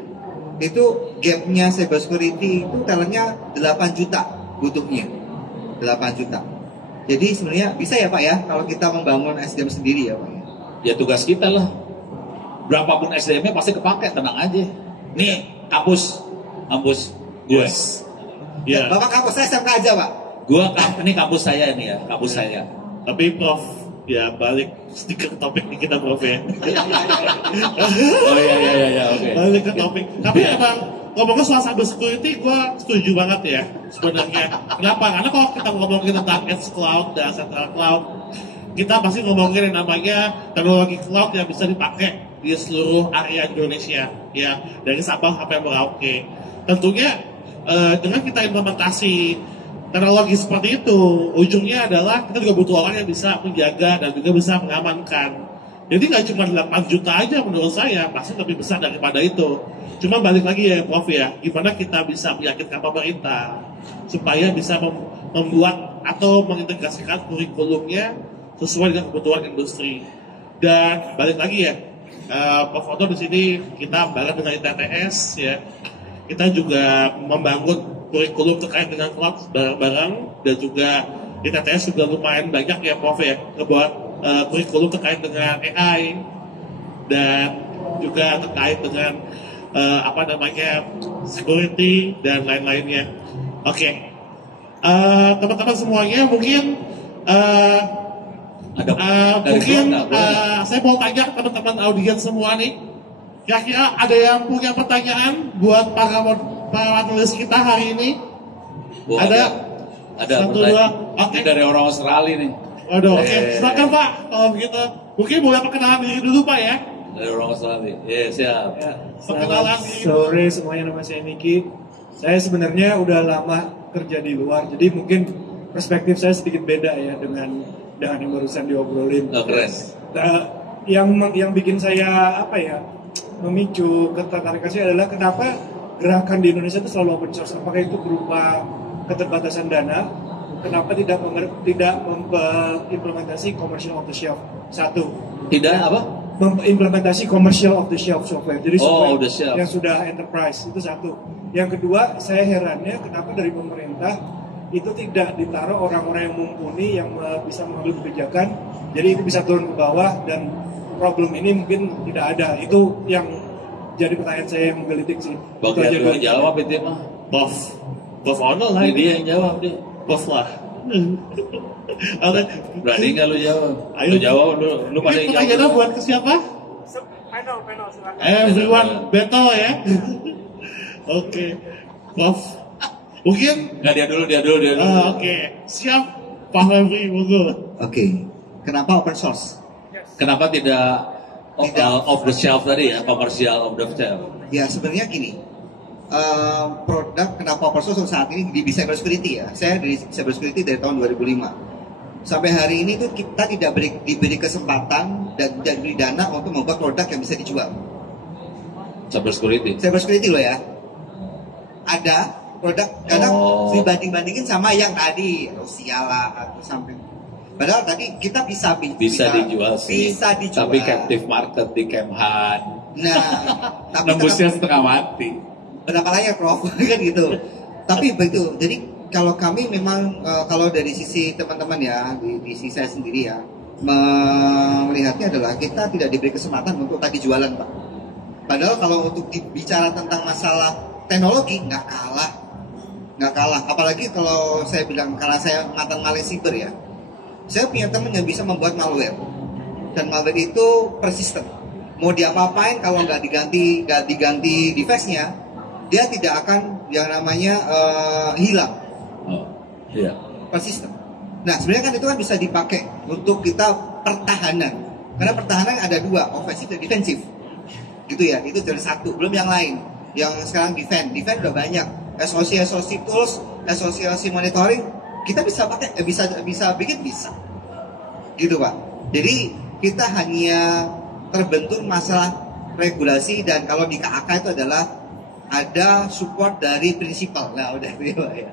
itu gapnya cyber security itu talentnya 8 juta butuhnya, 8 juta. Jadi sebenarnya bisa ya Pak ya kalau kita membangun SDM sendiri ya Pak. Ya tugas kita lah. Berapapun SDM-nya pasti kepake, tenang aja. Nih kampus gue. Yes. Ya. Bapak kampus saya SMK aja Pak. Ini kampus saya nih ya, kampus saya. Tapi Prof, ya balik sedikit ke topik nih kita Prof ya. Oh iya, oke. Balik ke topik. Tapi emang ngomongin soal cyber security, gue setuju banget ya sebenarnya. Kenapa? Karena kalau kita ngomongin tentang edge cloud dan central cloud, kita pasti ngomongin yang namanya teknologi cloud yang bisa dipakai di seluruh area Indonesia, ya dari Sabang sampai Merauke. Tentunya dengan kita implementasi teknologi seperti itu, ujungnya adalah kita juga butuh orang yang bisa menjaga dan juga bisa mengamankan. Jadi nggak cuma 8 juta aja menurut saya, pasti lebih besar daripada itu. Cuma balik lagi ya Prof ya, gimana kita bisa meyakinkan pemerintah supaya bisa membuat atau mengintegrasikan kurikulumnya sesuai dengan kebutuhan industri. Dan balik lagi ya, Prof Oto di sini kita bareng dengan ITTS ya, kita juga membangun kurikulum terkait dengan cloud bareng-bareng, dan juga ITTS juga lumayan banyak ya Prof ya, ngebuat kurikulum terkait dengan AI dan juga terkait dengan security dan lain-lainnya. Oke. Teman-teman semuanya mungkin saya mau tanya teman-teman audiens semua nih, kira-kira ada yang punya pertanyaan buat para panelis kita hari ini? Ada satu dua. Oke. Dari orang Australia nih. Waduh, oke. Silakan Pak, kalau begitu. Mungkin boleh perkenalan diri dulu Pak ya. Dari orang Australia. Siap. Ya, Perkenalan diri. sore semuanya, nama saya Niki. Saya sebenarnya udah lama kerja di luar, jadi mungkin perspektif saya sedikit beda ya dengan yang barusan diobrolin. Oh, keren. Nah, yang bikin saya memicu ketertarikan saya adalah kenapa gerakan di Indonesia itu selalu open source. Apakah itu berupa keterbatasan dana? Kenapa tidak mengimplementasi commercial off the shelf? Satu. Tidak apa? Mengimplementasi commercial off the shelf software. Jadi software the shelf. yang sudah enterprise, itu satu. Yang kedua, saya herannya kenapa dari pemerintah itu tidak ditaruh orang-orang yang mumpuni yang bisa mengambil kebijakan. Jadi itu bisa turun ke bawah dan problem ini mungkin tidak ada. Itu yang jadi pertanyaan saya yang menggelitik sih. Bagian lu jawab itu mah. Prof Ono lah. Dia yang jawab dia. Prof lah. Oke. Berani nggak lu jawab? Ayo. Lu jawab, lu pada yang pertanyaannya jawab. buat ke siapa? Panel, silakan. Everyone battle ya. Oke. Prof. Mungkin Nggak, dia dulu. oke. Siap. Pak Febri, monggo. Oke. Kenapa open source? Kenapa tidak off the shelf tadi ya, komersial off the shelf? Ya sebenarnya gini, produk kenapa open source saat ini di cyber security ya. Saya dari cyber security dari tahun 2005. Sampai hari ini tuh kita tidak diberi kesempatan dan diberi dana untuk membuat produk yang bisa dijual. Cyber security. Cyber security loh ya. Ada produk kadang dibanding-bandingin sama yang tadi Rusia lah atau sampai. Padahal tadi kita bisa dijual sih. Bisa dijual. Tapi captive market di Kemhan. Nah, tapi nembusnya setengah mati. berapa layar Prof kan gitu. Tapi begitu. Jadi kalau kami memang kalau dari sisi teman-teman ya, di sisi saya sendiri ya, melihatnya adalah kita tidak diberi kesempatan untuk tadi jualan Pak. Padahal kalau untuk bicara tentang masalah teknologi nggak kalah. Apalagi kalau saya bilang, karena saya mantan malware cyber ya, saya punya teman yang bisa membuat malware, dan malware itu persisten. Mau diapa-apain kalau nggak diganti device-nya, dia tidak akan yang namanya hilang. Iya. Persisten. Nah sebenarnya kan itu kan bisa dipakai untuk kita pertahanan, karena pertahanan ada dua, ofensif dan defensif, gitu ya. Itu dari satu, belum yang lain. Yang sekarang defend udah banyak. SOC tools, SOC monitoring, kita bisa pakai, bisa bikin bisa, gitu Pak. Jadi kita hanya terbentur masalah regulasi, dan kalau di KAK itu adalah ada support dari prinsipal. Nah udah itu ya.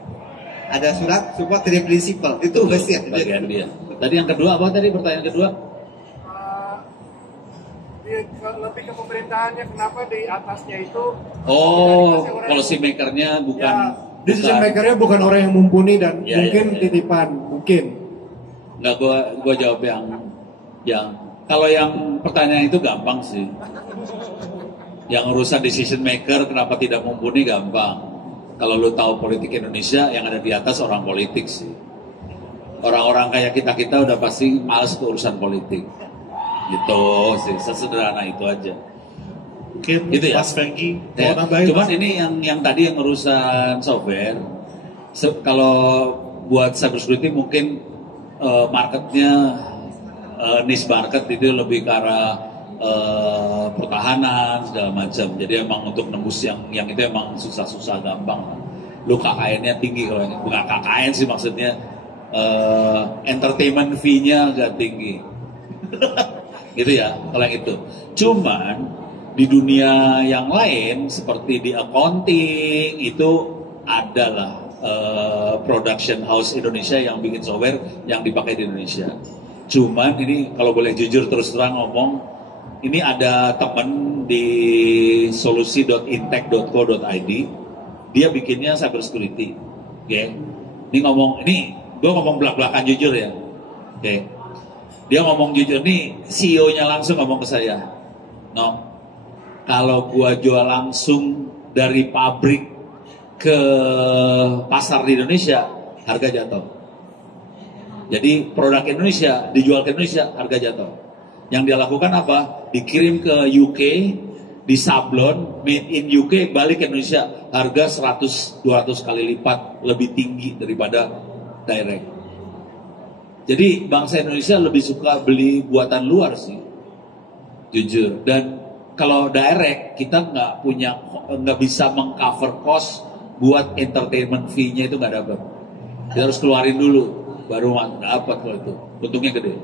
Ada surat support dari prinsipal, itu pasti ada. Bagian dia. Tadi yang kedua apa tadi, pertanyaan kedua? Lebih ke pemerintahannya, kenapa di atasnya itu policy makernya bukan decision makernya bukan orang yang mumpuni dan mungkin titipan, mungkin. Nggak, gua jawab yang kalau yang pertanyaan itu gampang sih. Yang urusan decision maker kenapa tidak mumpuni gampang. Kalau lu tahu politik Indonesia, yang ada di atas orang politik sih. Orang-orang kayak kita udah pasti males ke urusan politik. Gitu sih, sesederhana itu aja. Mungkin gitu ya. Mas Franky Ya. mau nambahin. Cuman ini yang tadi yang urusan software, kalau buat cyber security mungkin marketnya niche market itu lebih ke arah pertahanan segala macam. Jadi emang untuk nembus yang itu emang susah-susah gampang. lu KKN-nya tinggi kalau ini. Bukan KKN sih maksudnya, entertainment fee-nya agak tinggi. Gitu ya, kalau yang itu. Cuman di dunia yang lain seperti di accounting itu adalah production house Indonesia yang bikin software yang dipakai di Indonesia. Cuman ini kalau boleh jujur terus terang ngomong, ini ada temen di solusi.intech.co.id, dia bikinnya cyber security. Oke. Ini gue ngomong belak-belakan jujur ya. Oke. Dia ngomong jujur nih, CEO-nya langsung ngomong ke saya. No. Kalau gua jual langsung dari pabrik ke pasar di Indonesia, harga jatuh. Jadi produk Indonesia dijual ke Indonesia, harga jatuh. Yang dia lakukan apa? Dikirim ke UK, disablon, made in UK, balik ke Indonesia, harga 100-200 kali lipat lebih tinggi daripada direct. Jadi bangsa Indonesia lebih suka beli buatan luar sih, jujur. Dan kalau direct kita nggak bisa mengcover cost buat entertainment fee-nya itu nggak dapat. Kita harus keluarin dulu, baru dapat kalau itu. Untungnya gede.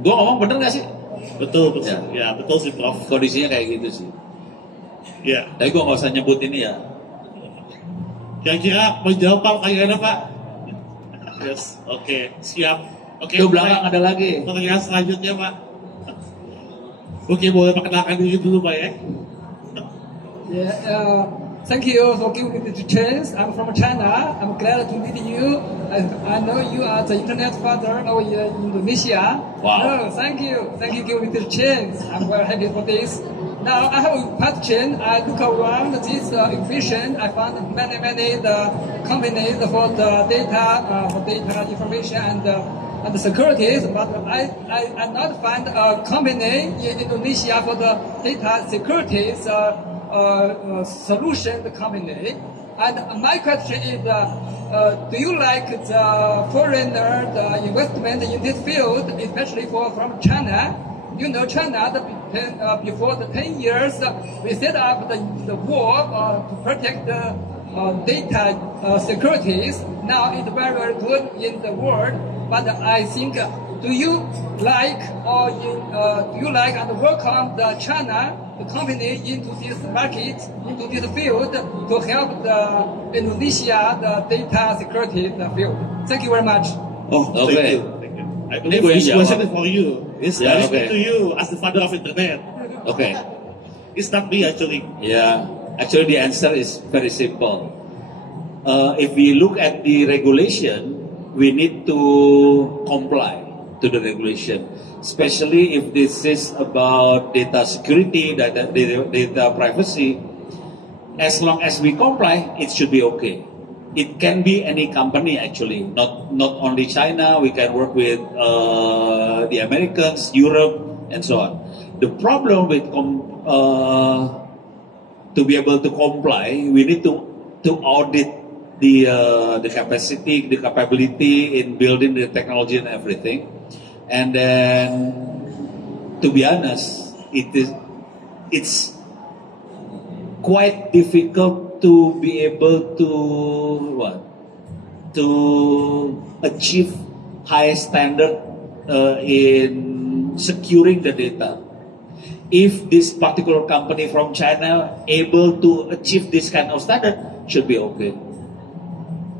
Gue ngomong bener nggak sih? Betul. Ya, betul sih Prof. Kondisinya kayak gitu sih. Ya. Tapi gue nggak usah nyebut ini ya. Kira-kira menjawab Pak kayaknya Pak. Yes, oke, siap. Oke, Itu belakang ada lagi. Pertanyaan selanjutnya Pak. Oke, boleh perkenalkan diri dulu Pak ya. Thank you for giving me the chance. I'm from China. I'm glad to meet you. I know you are the internet father of Indonesia. Wow. No, thank you. Thank you for giving me the chance. I'm very happy for this. Now I have a question. I look around this exhibition. I found many the companies for the data information and the securities, but I not find a company in Indonesia for the data securities solution company. And my question is, do you like the foreigner the investment in this field, especially from China? You know, China before the 10 years we set up the war to protect the data securities. Now it's very, very good in the world, but I think do you like and welcome the China the company into this market, into this field to help the Indonesia the data security field? Thank you very much. Oh, Okay. thank you. I believe this question is for you. It's okay. to you as the father of internet. Okay. It's not me actually. Yeah, actually the answer is very simple. If we look at the regulation, we need to comply to the regulation, especially if this is about data security, data privacy. As long as we comply, it should be okay. It can be any company actually, not only China. We can work with the Americans, Europe, and so on. The problem with to be able to comply, we need to audit the capacity, the capability in building the technology and everything. And then, to be honest, it's quite difficult to be able to achieve high standard in securing the data. If this particular company from China able to achieve this kind of standard, should be okay.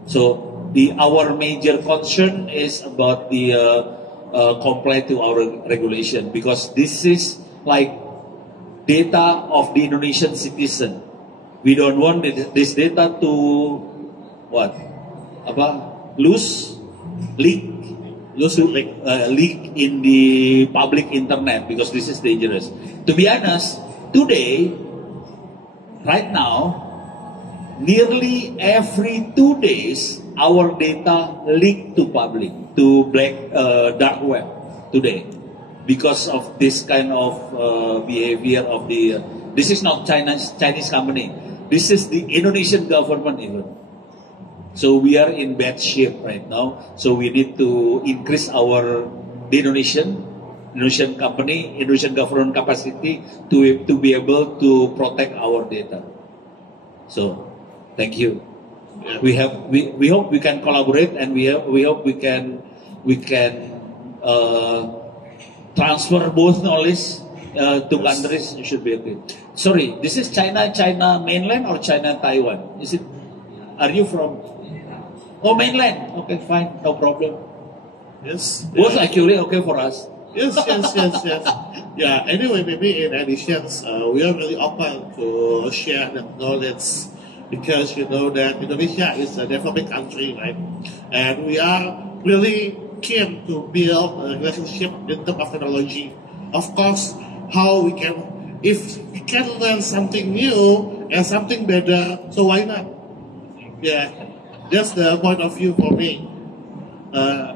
So our major concern is about the comply to our regulation, because this is like data of the Indonesian citizen. We don't want this data to leak in the public internet, because this is dangerous. To be honest, today, right now, nearly every 2 days, our data leak to public, to dark web today, because of this kind of behavior of the. This is not Chinese company. This is the Indonesian government even. So we are in bad shape right now. So we need to increase the Indonesian company, Indonesian government capacity to be able to protect our data. So Thank you. We hope we can collaborate, and we hope we can transfer both knowledge to countries. It should be okay. Sorry, this is China mainland or China Taiwan? Is it? Are you from? Oh, mainland. Okay, fine, no problem. Yes. Both actually okay for us. Yes. Yeah. Anyway, maybe in addition, we are really open to share the knowledge because you know that Indonesia is a developing country, right? And we are really keen to build a relationship in terms of technology. Of course, how we can, if we can learn something new and something better, so why not? Yeah, that's the point of view for me.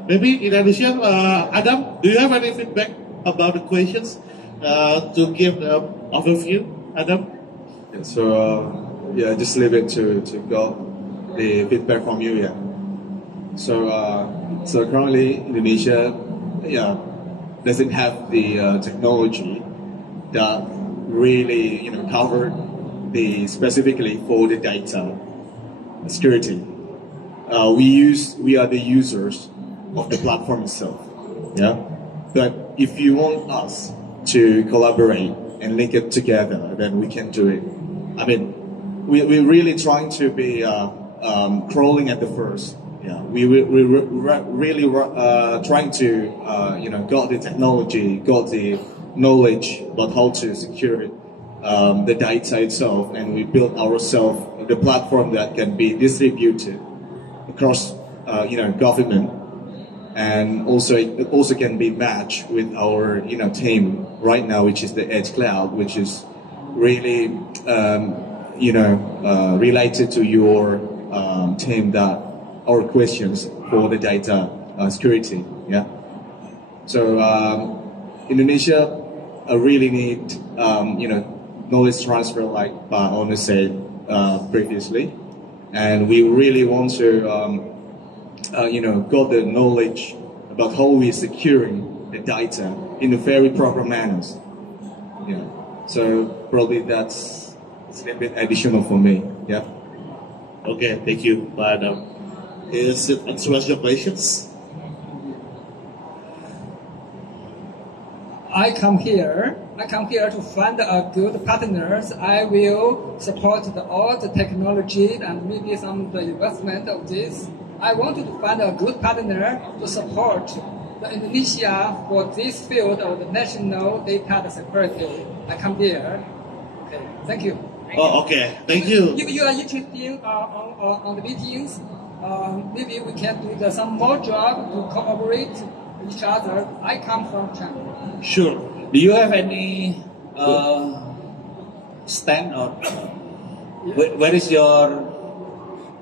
Maybe in addition, Adam, do you have any feedback about the questions to give the overview, Adam? Yeah, so just leave it to go the feedback from you. Yeah. So currently Indonesia, doesn't have the technology that really covered the specifically for the data security. We are the users of the platform itself. Yeah. But if you want us to collaborate and link it together, then we can do it. I mean, we're really trying to be crawling at the first. Yeah, we're really trying to got the technology, got the knowledge about how to secure it, the data itself, and we built ourselves the platform that can be distributed across government, and also it also can be matched with our team right now, which is the Edge Cloud, which is really related to your team that our questions for the data security. Yeah. So Indonesia really need knowledge transfer, like Pak Ono said previously, and we really want to got the knowledge about how we're securing the data in a very proper manners. Yeah. So probably that's a little bit additional for me. Yeah. Okay, thank you, Pak Adam. Is it answers your questions? I come here to find a good partners. I will support all the technology and maybe some of the investment of this. I wanted to find a good partner to support the Indonesia for this field of the national data security. I come here. Okay, thank you. Oh, okay, thank you. If you are interested on the meetings, maybe we can do some more job to cooperate with each other. I come from China. Sure. Do you have any stand or where is your?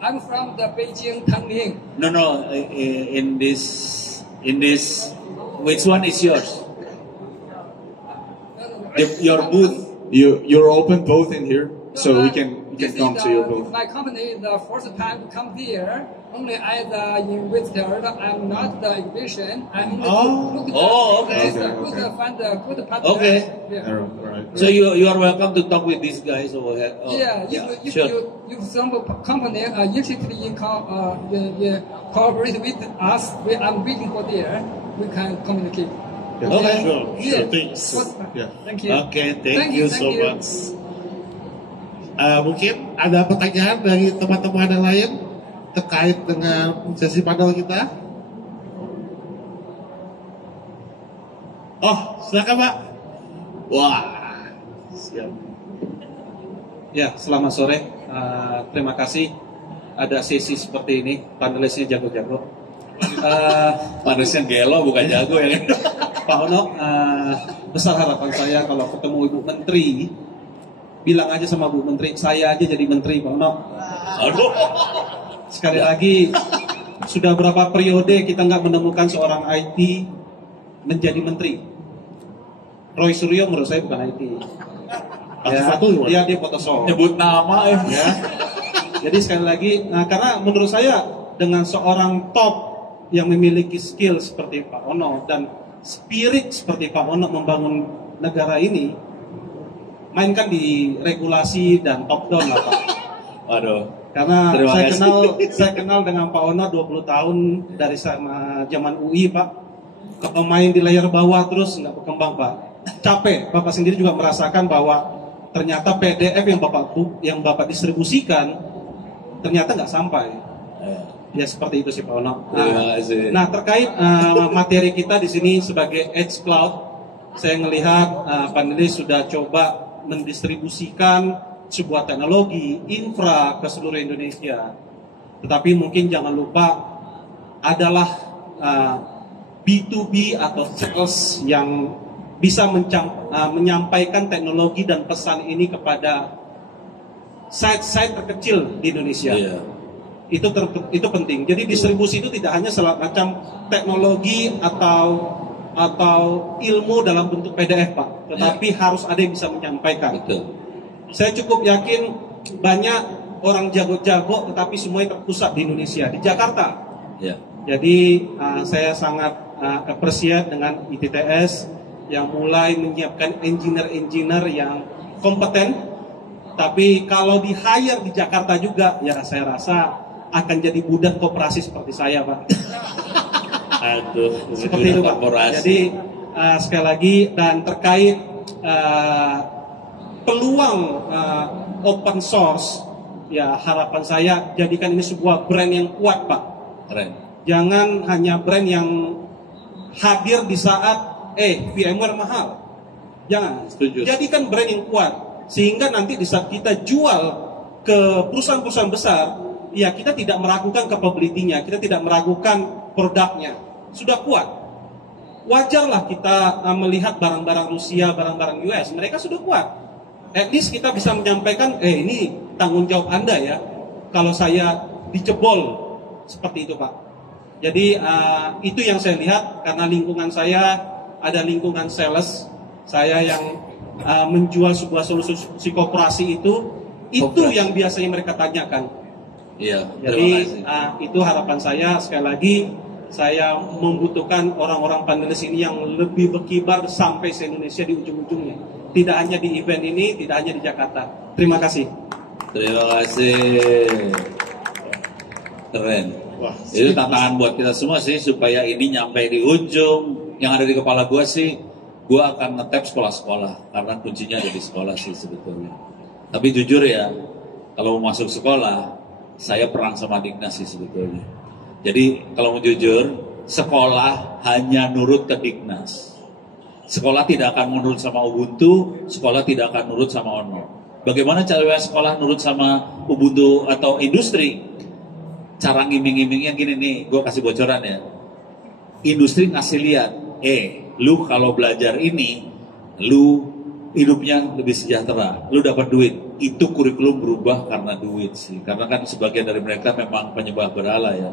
I'm from the Beijing Tangling. No. In this, which one is yours? Your booth. You're open both in here, so we can come to your booth. My company, the first time to come here, only as an investor. I'm not the exhibition. I'm only okay. Find a good partner. Okay. Yeah. All right. So you are welcome to talk with these guys over here. If Sure. if some company are interested in cooperate with us, I'm waiting for there. We can communicate. Okay, sure, Yeah. thanks. Yeah. Thank you. Okay, thank you so much. Mungkin ada pertanyaan dari teman-teman yang lain terkait dengan sesi panel kita? Oh, silakan Pak. Wah, siap. Ya, selamat sore. Terima kasih ada sesi seperti ini. Panelisnya jago-jago. Panesnya gelo bukan jago ya. Pak Ono, besar harapan saya kalau ketemu Ibu Menteri, bilang aja sama Bu Menteri, saya aja jadi Menteri, Pak Ono. Aduh. Sekali lagi, sudah berapa periode kita nggak menemukan seorang IT menjadi Menteri. Roy Suryo menurut saya bukan IT. Dia Photoshop. Nyebut nama ya. Jadi sekali lagi, karena menurut saya dengan seorang top yang memiliki skill seperti Pak Ono dan spirit seperti Pak Ono membangun negara ini, mainkan di regulasi dan top down lah Pak. Waduh. Karena Terima saya kasih. kenal dengan Pak Ono 20 tahun dari zaman UI, Pak. Pemain di layar bawah terus nggak berkembang, Pak. Capek. Bapak sendiri juga merasakan bahwa ternyata PDF yang Bapak distribusikan ternyata nggak sampai. Ya seperti itu sih Pak Ono. Terima kasih. Nah terkait materi kita di sini sebagai Edge Cloud, saya melihat panelis sudah coba mendistribusikan sebuah teknologi infra ke seluruh Indonesia. Tetapi mungkin jangan lupa adalah B2B atau sales yang bisa menyampaikan teknologi dan pesan ini kepada site-site terkecil di Indonesia. Iya. Itu penting. Jadi distribusi itu tidak hanya semacam teknologi atau ilmu dalam bentuk PDF, Pak, tetapi harus ada yang bisa menyampaikan. Betul. Saya cukup yakin banyak orang jago-jago tetapi semuanya terpusat di Indonesia, di Jakarta. Ya. Jadi saya sangat appreciate dengan ITTS yang mulai menyiapkan engineer-engineer yang kompeten. Tapi kalau di hire di Jakarta juga, ya saya rasa akan jadi budak koperasi seperti saya, Pak. Aduh, Seperti itu, Pak. korporasi. Jadi sekali lagi dan terkait peluang open source, ya harapan saya jadikan ini sebuah brand yang kuat, Pak. Keren. Jangan hanya brand yang hadir di saat VMware mahal. Jangan. Setuju. Jadikan brand yang kuat sehingga nanti di saat kita jual ke perusahaan-perusahaan besar, ya kita tidak meragukan capability-nya, kita tidak meragukan produknya. Sudah kuat. Wajarlah kita melihat barang-barang Rusia, barang-barang US, mereka sudah kuat. At least kita bisa menyampaikan, ini tanggung jawab Anda ya, kalau saya dijebol, seperti itu Pak. Jadi itu yang saya lihat, karena lingkungan saya ada lingkungan sales, saya yang menjual sebuah solusi korporasi itu yang biasanya mereka tanyakan. Iya, Jadi terima kasih. itu harapan saya. Sekali lagi saya membutuhkan orang-orang panelis ini yang lebih berkibar sampai se-Indonesia di ujung-ujungnya. Tidak hanya di event ini, tidak hanya di Jakarta. Terima kasih. Terima kasih. Keren. Wah, Itu tantangan buat kita semua sih supaya ini nyampe di ujung. Yang ada di kepala gue sih, gue akan nge-tap sekolah-sekolah karena kuncinya ada di sekolah sih sebetulnya. Tapi jujur ya, kalau mau masuk sekolah, saya perang sama Dignas sih sebetulnya. Jadi kalau mau jujur, sekolah hanya nurut ke Dignas. Sekolah tidak akan menurut sama Ubuntu, sekolah tidak akan nurut sama Ono. Bagaimana cara sekolah nurut sama Ubuntu atau industri? Cara ngiming-ngimingnya gini nih, gue kasih bocoran ya. Industri ngasih lihat, lu kalau belajar ini, lu hidupnya lebih sejahtera, lu dapat duit. Itu kurikulum berubah karena duit sih. Karena kan sebagian dari mereka memang penyembah berhala ya.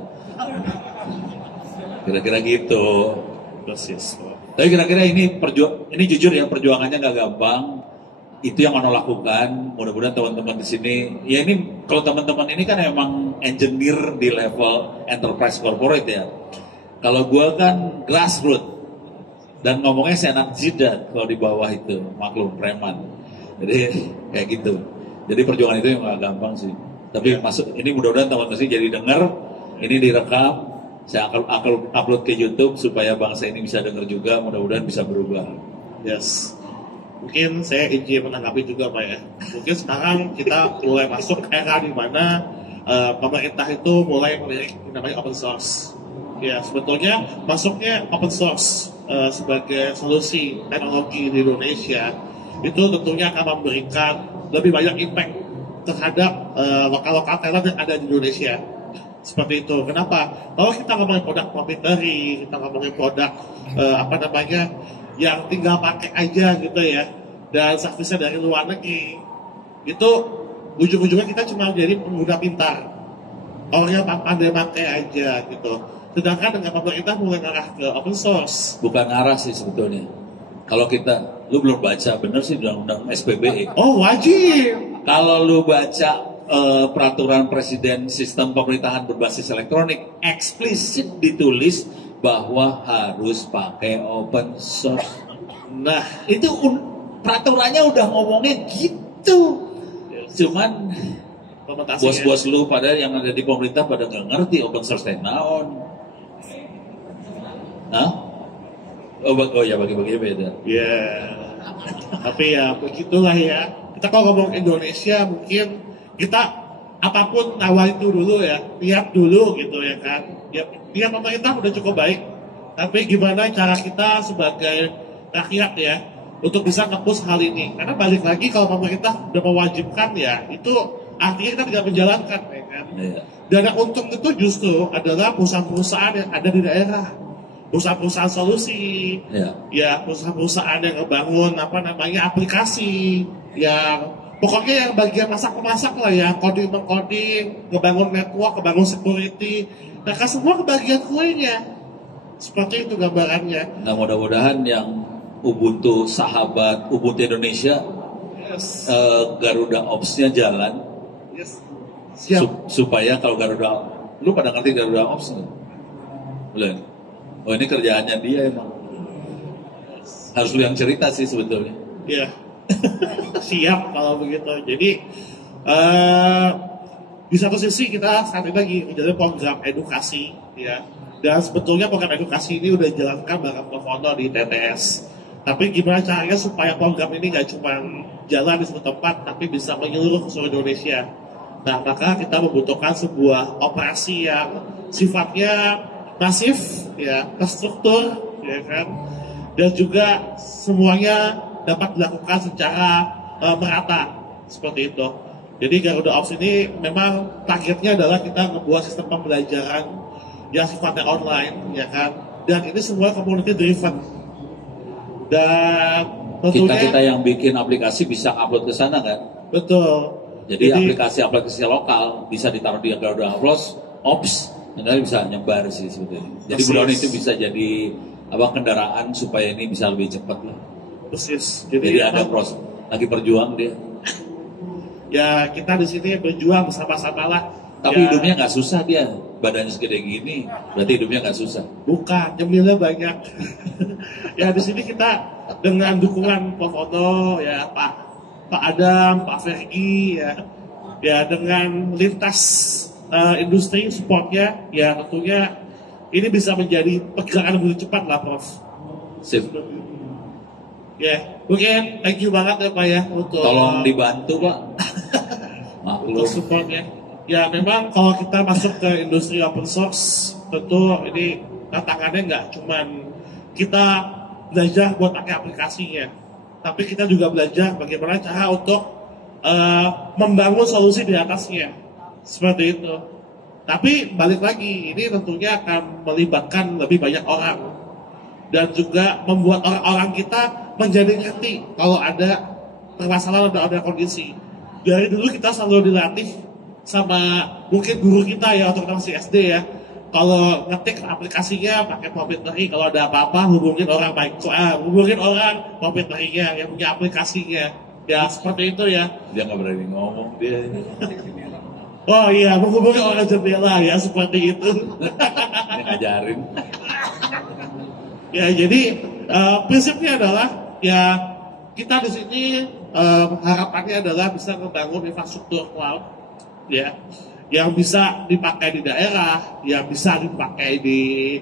Kira-kira gitu. Dosis. Tapi kira-kira ini jujur ya, perjuangannya nggak gampang. Itu yang Ono lakukan. Mudah-mudahan teman-teman di sini, ya ini kalau teman-teman ini kan emang engineer di level enterprise corporate ya. Kalau gua kan grassroots dan ngomongnya seenak jidat kalau di bawah itu maklum preman. Jadi kayak gitu. Jadi perjuangan itu yang nggak gampang sih. Tapi masuk ini mudah-mudahan teman-teman sih jadi dengar. Ini direkam. Saya akan upload ke YouTube supaya bangsa ini bisa dengar juga. Mudah-mudahan bisa berubah. Yes. Mungkin saya izin menanggapi juga Pak ya. Mungkin sekarang kita mulai masuk era di mana pemerintah itu mulai melirik namanya open source. Ya sebetulnya masuknya open source sebagai solusi teknologi di Indonesia itu tentunya akan memberikan lebih banyak impact terhadap lokal-lokal talent yang ada di Indonesia. Seperti itu. Kenapa? Kalau kita ngomongin produk proprietary, kita ngomongin produk yang tinggal pakai aja gitu ya, dan servisnya dari luar negeri, itu ujung-ujungnya kita cuma jadi pengguna pintar, orang yang pandai pakai aja gitu. Sedangkan dengan pemerintah mulai ngarah ke open source. Bukan arah sih sebetulnya. Kalau lu belum baca bener sih undang-undang SPBE. Oh wajib. Kalau lu baca peraturan presiden sistem pemerintahan berbasis elektronik, eksplisit ditulis bahwa harus pakai open source. Nah, itu peraturannya udah ngomongnya gitu. Cuman implementasinya. Bos-bos lu pada yang ada di pemerintah pada nggak ngerti open source teh naon. Hah? Oh ya bagi-bagi beda. Ya, tapi ya begitulah ya. Kita kalau ngomong Indonesia mungkin kita apapun awal itu dulu ya, lihat dulu gitu ya kan. Ya, pemerintah udah cukup baik. Tapi gimana cara kita sebagai rakyat ya untuk bisa nge-push hal ini? Karena balik lagi kalau pemerintah udah mewajibkan ya, itu artinya kita tidak menjalankan ya kan. Iya. Dan yang untung itu justru adalah perusahaan-perusahaan yang ada di daerah. Perusahaan-perusahaan solusi, ya perusahaan-perusahaan yang ngebangun aplikasi yang pokoknya yang bagian masak-masak lah ya, coding-coding, ngebangun network, ngebangun security, mereka semua kebagian kuenya. Seperti itu gambarannya. Nah mudah-mudahan yang Ubuntu sahabat Ubuntu Indonesia, Garuda Ops-nya jalan, supaya kalau Garuda, lu pada ngerti Garuda Ops nggak? Belum. Oh ini kerjaannya dia emang. Harus lu yang cerita sih sebetulnya. Iya. Siap kalau begitu. Jadi di satu sisi kita saat ini lagi menjalani program edukasi ya. Dan sebetulnya program edukasi ini udah dijalankan bareng Profono di TTS. Tapi gimana caranya supaya program ini nggak cuma jalan di satu tempat, tapi bisa menyeluruh ke seluruh Indonesia. Nah, maka kita membutuhkan sebuah operasi yang sifatnya masif, ya, terstruktur, ya kan, dan juga semuanya dapat dilakukan secara merata, seperti itu. Jadi Garuda Ops ini memang targetnya adalah kita membuat sistem pembelajaran yang sifatnya online, ya kan, dan ini semua community driven. Dan tentunya kita yang bikin aplikasi bisa upload ke sana kan? Betul. Jadi aplikasi lokal bisa ditaruh di Garuda Ops. Nanti bisa nyebar sih sebetulnya. Jadi mudah-mudahan itu bisa jadi kendaraan supaya ini bisa lebih cepat lah. Persis. Jadi ada proses lagi perjuang dia. Ya kita di sini berjuang bersama-sama lah. Tapi ya, hidupnya nggak susah dia, badannya segede gini, berarti hidupnya nggak susah. Bukan, nyemilnya banyak. Ya di sini kita dengan dukungan Profono, ya Pak Adam, Pak Fergi, ya dengan lintas industri supportnya, ya tentunya ini bisa menjadi pergerakan lebih cepat lah, Prof. Sip. Ya, mungkin thank you banget ya Pak ya untuk tolong dibantu Pak. Untuk supportnya. Ya memang kalau kita masuk ke industri open source, tentu ini tantangannya nggak cuman kita belajar buat pakai aplikasinya, tapi kita juga belajar bagaimana cara untuk membangun solusi di atasnya. Seperti itu. Tapi balik lagi, ini tentunya akan melibatkan lebih banyak orang dan juga membuat orang-orang kita menjadi ngerti kalau ada permasalahan atau ada kondisi. Dari dulu kita selalu dilatih sama mungkin guru kita ya waktu kita masih SD ya. Kalau ngetik aplikasinya pakai proprietary, kalau ada apa-apa hubungin orang proprietary-nya yang punya aplikasinya. Ya seperti itu ya. Dia nggak berani ngomong dia. Oh iya, menghubungi orang jendela ya, seperti itu. Ini ngajarin. Ya, jadi prinsipnya adalah ya kita di sini harapannya adalah bisa membangun infrastruktur cloud, ya, yang bisa dipakai di daerah, yang bisa dipakai di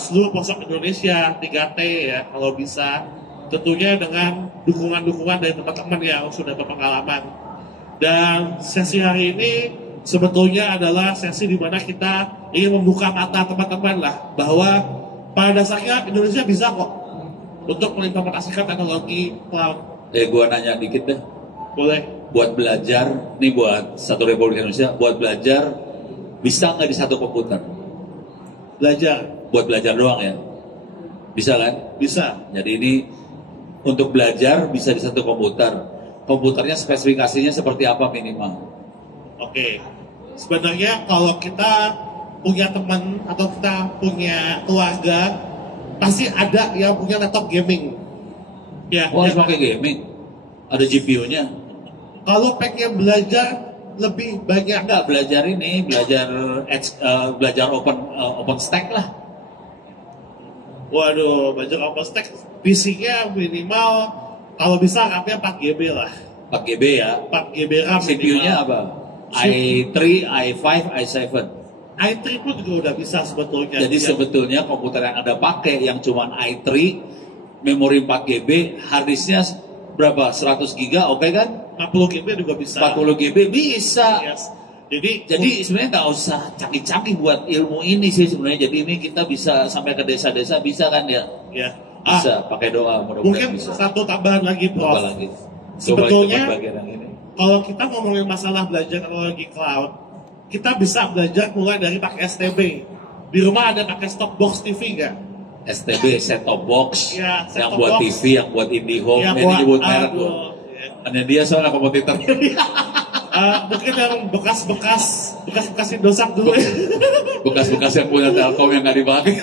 seluruh pelosok Indonesia, 3T ya, kalau bisa, tentunya dengan dukungan-dukungan dari teman-teman yang sudah berpengalaman. Dan sesi hari ini sebetulnya adalah sesi di mana kita ingin membuka mata teman-teman lah bahwa pada dasarnya Indonesia bisa kok untuk mengimplementasikan teknologi cloud. Gua nanya dikit deh. Boleh. Buat belajar, nih buat satu Republik Indonesia, buat belajar bisa nggak di satu komputer? Belajar. Buat belajar doang ya? Bisa kan? Bisa. Jadi ini untuk belajar bisa di satu komputer. Komputernya spesifikasinya seperti apa minimal? Oke. Sebenarnya kalau kita punya teman atau kita punya keluarga, pasti ada yang punya laptop gaming. Ya, harus pakai gaming. Ada GPU-nya. Kalau pengen belajar lebih banyak. Enggak, belajar ini, belajar open stack lah. Waduh, belajar OpenStack, PC-nya minimal kalau bisa RAM-nya 4 GB lah. 4 GB ya. 4 GB RAM. CPU-nya apa? i3, i5, i7. i3 pun juga udah bisa sebetulnya. Jadi sebetulnya komputer yang Anda pakai yang cuma i3, memori 4 GB, harddisknya berapa? 100 GB, oke kan? 40 GB juga bisa. 40 GB bisa. Yes. Jadi sebenarnya nggak usah canggih-canggih buat ilmu ini sih sebenarnya. Jadi ini kita bisa sampai ke desa-desa, bisa kan ya? Ya. Bisa pakai doa, mudah-mudahan Mungkin bisa. satu tambahan lagi, Prof. Apa lagi? Sebetulnya bagian yang ini. kalau kita ngomongin masalah belajar teknologi cloud, kita bisa belajar mulai dari pakai STB. Di rumah ada pakai stop box TV nggak? STB, set top box, Ya, yang set-top buat box. TV, yang buat IndiHome, Ya, ini nyebut merek aduh, loh. ya. Hanya dia soalnya kompetitornya. Mungkin yang bekas-bekas Indosat dulu ya. Bekas-bekas yang punya Telkom yang nggak dipakai.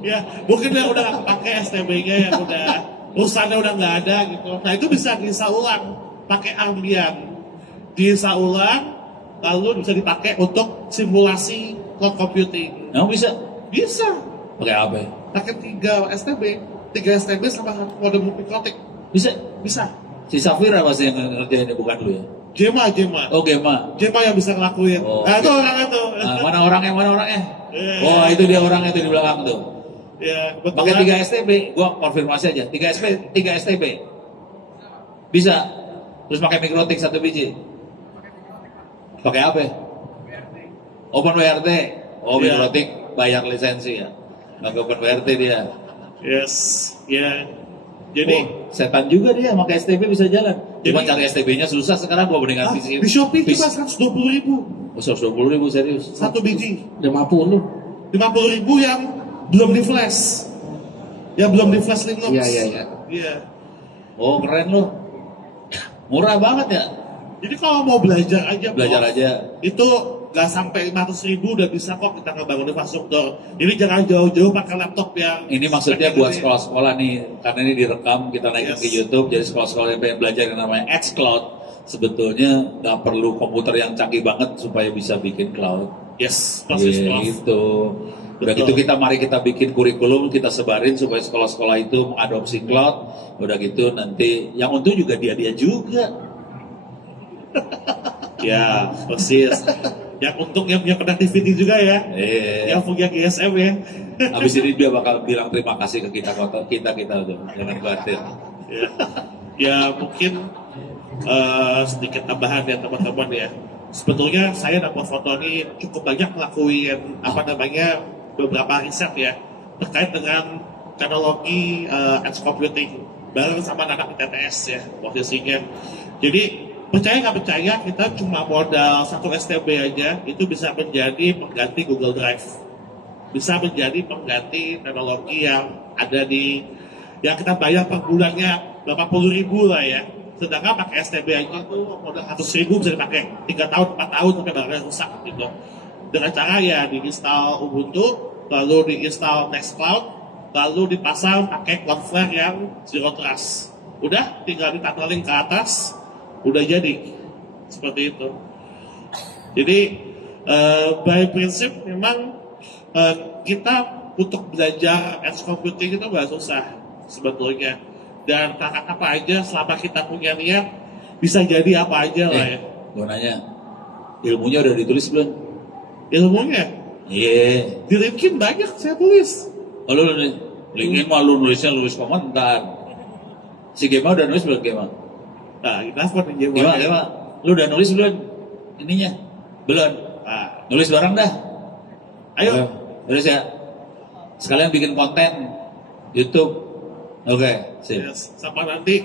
Ya, mungkin yang udah nggak kepake STB-nya, yang udah perusahaannya udah nggak ada gitu. Nah itu bisa diinstal ulang pakai Ambien, diinstal ulang, lalu bisa dipakai untuk simulasi cloud computing. Emang bisa? Bisa. Pakai apa? Pakai 3 STB sama modem multiklotik. Bisa? Bisa. Si Safira pasti yang ngerjain ini, bukan lu ya? Gema. Oh, Gema. Gema yang bisa ngelakuin. Oh, nah, oke. itu orangnya tuh. Nah, mana orangnya? Iya. Oh, itu dia orangnya tuh di belakang tuh. Ya, Pakai kebetulan. 3 STB, gua konfirmasi aja. 3 STB. Bisa. Terus pakai mikrotik 1 biji. Pakai apa? Open WRT. Oh, Iya. mikrotik bayar lisensi ya. Pakai Open WRT dia. Yes. Ya. Jadi Setan juga dia, pakai STB bisa jalan. Cuma Jadi- cari STB-nya susah sekarang gua mendingan di Shopee cuma 120.000 120.000 serius. satu biji. 50. 50.000 yang belum di flash. Ya belum di flash Linux. Iya. Iya. Oh, keren loh. Murah banget ya. Jadi kalau mau belajar aja, Belajar Prof, aja. itu nggak sampai 500.000 udah bisa kok kita ngebangun infrastruktur. Jadi jangan jauh-jauh pakai laptop yang. Ini maksudnya buat sekolah-sekolah nih, karena ini direkam, kita naikin Yes. ke YouTube, jadi sekolah-sekolah yang pengen belajar yang namanya xCloud, sebetulnya nggak perlu komputer yang canggih banget supaya bisa bikin cloud. Yes, persis, Prof. Gitu. Udah Betul. gitu kita bikin kurikulum, kita sebarin supaya sekolah-sekolah itu mengadopsi cloud. Udah gitu nanti yang untung juga dia juga. Ya, persis. Yang untung yang punya connectivity juga ya. Yang punya GSM ya. Habis ini dia bakal bilang terima kasih ke kita udah, jangan khawatir. Ya mungkin sedikit tambahan ya teman-teman ya. Sebetulnya saya dapat foto ini cukup banyak ngelakuin beberapa riset ya terkait dengan teknologi edge computing bareng sama anak ITTS ya posisinya. Jadi percaya nggak percaya kita cuma modal 1 STB aja itu bisa menjadi pengganti Google Drive, bisa menjadi pengganti teknologi yang ada yang kita bayar per bulannya 80.000 lah ya. Sedangkan pakai STB aja itu modal 100.000 bisa dipakai 3 tahun, 4 tahun sampai barangnya rusak gitu. Dengan cara ya diinstal Ubuntu, lalu diinstal Nextcloud, lalu dipasang pakai Cloudflare yang Zero Trust. Udah tinggal ditaneling ke atas, udah jadi seperti itu. Jadi by prinsip memang kita untuk belajar edge computing itu nggak susah sebetulnya. Dan kakak apa aja selama kita punya niat bisa jadi apa aja lah ya. Gue nanya, ilmunya udah ditulis belum? Ilmunya Iya. di LinkedIn banyak saya tulis. Oh, lu nulis, LinkedIn mah lu nulisnya komentar. Si Gema udah nulis belum Gema? Nah, kita pun Gema, lu udah nulis belum? Ininya? Belum. Nah, Nulis bareng dah. ayo. Nulis ya. Sekalian bikin konten YouTube. Oke, sip. Yes. Sama nanti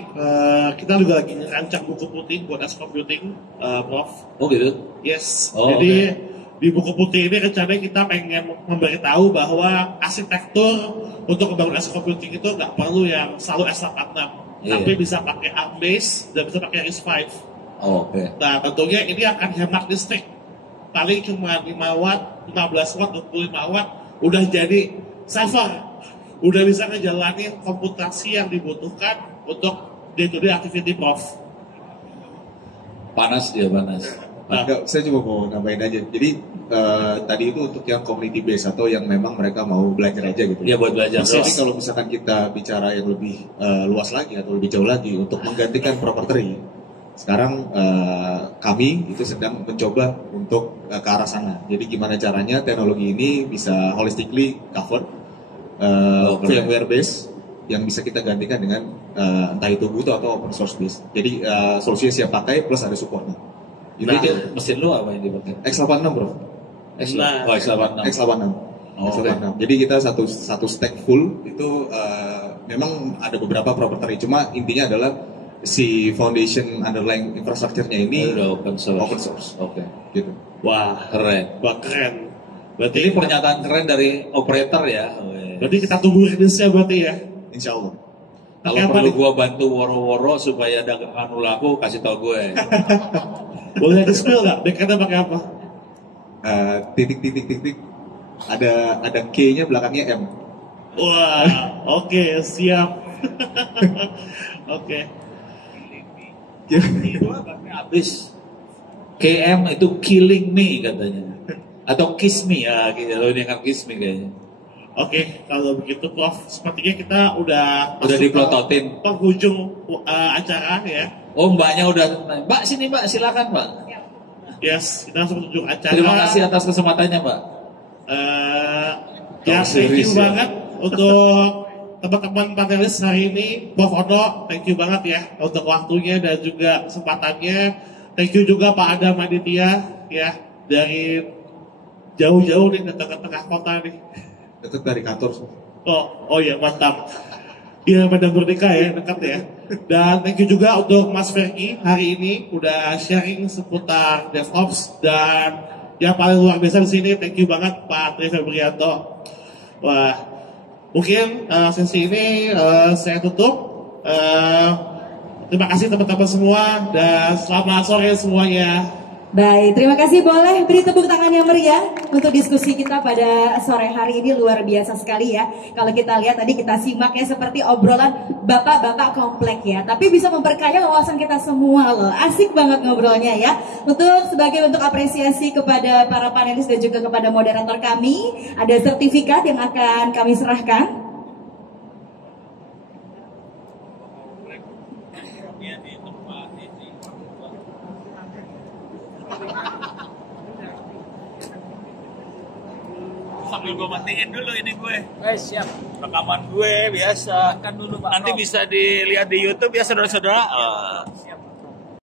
kita juga lagi ngerancang buku putih buat edge computing, Prof. Oh gitu. Yes. Oh, Jadi di buku putih ini rencananya kita pengen memberitahu bahwa arsitektur untuk membangun edge computing itu nggak perlu yang selalu S86, tapi bisa pakai ARM-based dan bisa pakai RISC-V. Oh, oke. Nah, tentunya ini akan hemat listrik. Paling cuma 5 watt, 15 watt, 25 watt, udah jadi server. Udah bisa ngejalanin komputasi yang dibutuhkan untuk day-to-day activity, Prof. Panas dia, panas. Enggak, saya cuma mau nambahin aja. Jadi tadi itu untuk yang community base atau yang memang mereka mau belajar aja gitu. Iya, buat belajar. Jadi kalau misalkan kita bicara yang lebih luas lagi atau lebih jauh lagi untuk menggantikan proprietary, Sekarang kami itu sedang mencoba untuk ke arah sana. Jadi gimana caranya teknologi ini bisa holistically cover firmware base yang bisa kita gantikan dengan entah itu Ubuntu atau open source base. Jadi solusinya siap pakai plus ada supportnya. Ini mesin lu apa yang dipakai? X86 bro. X86. X86. Oh, X86. Jadi kita satu stack full itu memang ada beberapa proprietary. Cuma intinya adalah si foundation underlying infrastructure-nya ini udah open source. Open source. Oke. Gitu. Wah, keren. Wah, keren. Berarti Ini pernyataan keren dari operator ya. Berarti kita tunggu rilisnya berarti ya. Insya Allah. Kalau Pakai apa perlu nih? gua bantu woro-woro supaya dagangan lu laku, kasih tau gue. Boleh di-spill nggak? Backend-nya pakai apa? Titik. Ada K-nya belakangnya M. Wah, oke, siap. Oke. Itu habis. KM itu killing me katanya. Atau kiss me ya, gitu. Ini kan kiss me kayaknya. Oke, kalau begitu Prof, sepertinya kita udah diplototin. Penghujung acara ya. Oh, mbaknya udah, Mbak sini Mbak, silakan Mbak. Yes, kita langsung penghujung acara. Terima kasih atas kesempatannya Mbak. Ya, thank you banget untuk teman-teman panelis hari ini. Prof Ono, thank you banget ya untuk waktunya dan juga kesempatannya. Thank you juga Pak Adam Aditya ya, dari jauh-jauh nih datang ke tengah kota nih. Dekat dari kantor. Oh ya, mantap. Iya, Medan Merdeka ya, dekat ya. Dan thank you juga untuk Mas Ferky hari ini udah sharing seputar DevOps, dan yang paling luar biasa di sini thank you banget Pak Tri Febrianto. Wah, mungkin sesi ini saya tutup. Terima kasih teman-teman semua dan selamat sore semuanya. Baik, terima kasih. Boleh beri tepuk tangan yang meriah untuk diskusi kita pada sore hari ini, luar biasa sekali ya. Kalau kita lihat tadi kita simak ya seperti obrolan bapak-bapak komplek ya, tapi bisa memperkaya wawasan kita semua loh. Asik banget ngobrolnya ya. Sebagai bentuk apresiasi kepada para panelis dan juga kepada moderator kami, ada sertifikat yang akan kami serahkan. Sambil gue matiin dulu ini gue. Siap. Rekaman gue biasa. Dulu, Pak. Nanti bisa dilihat di YouTube ya saudara-saudara. Siap.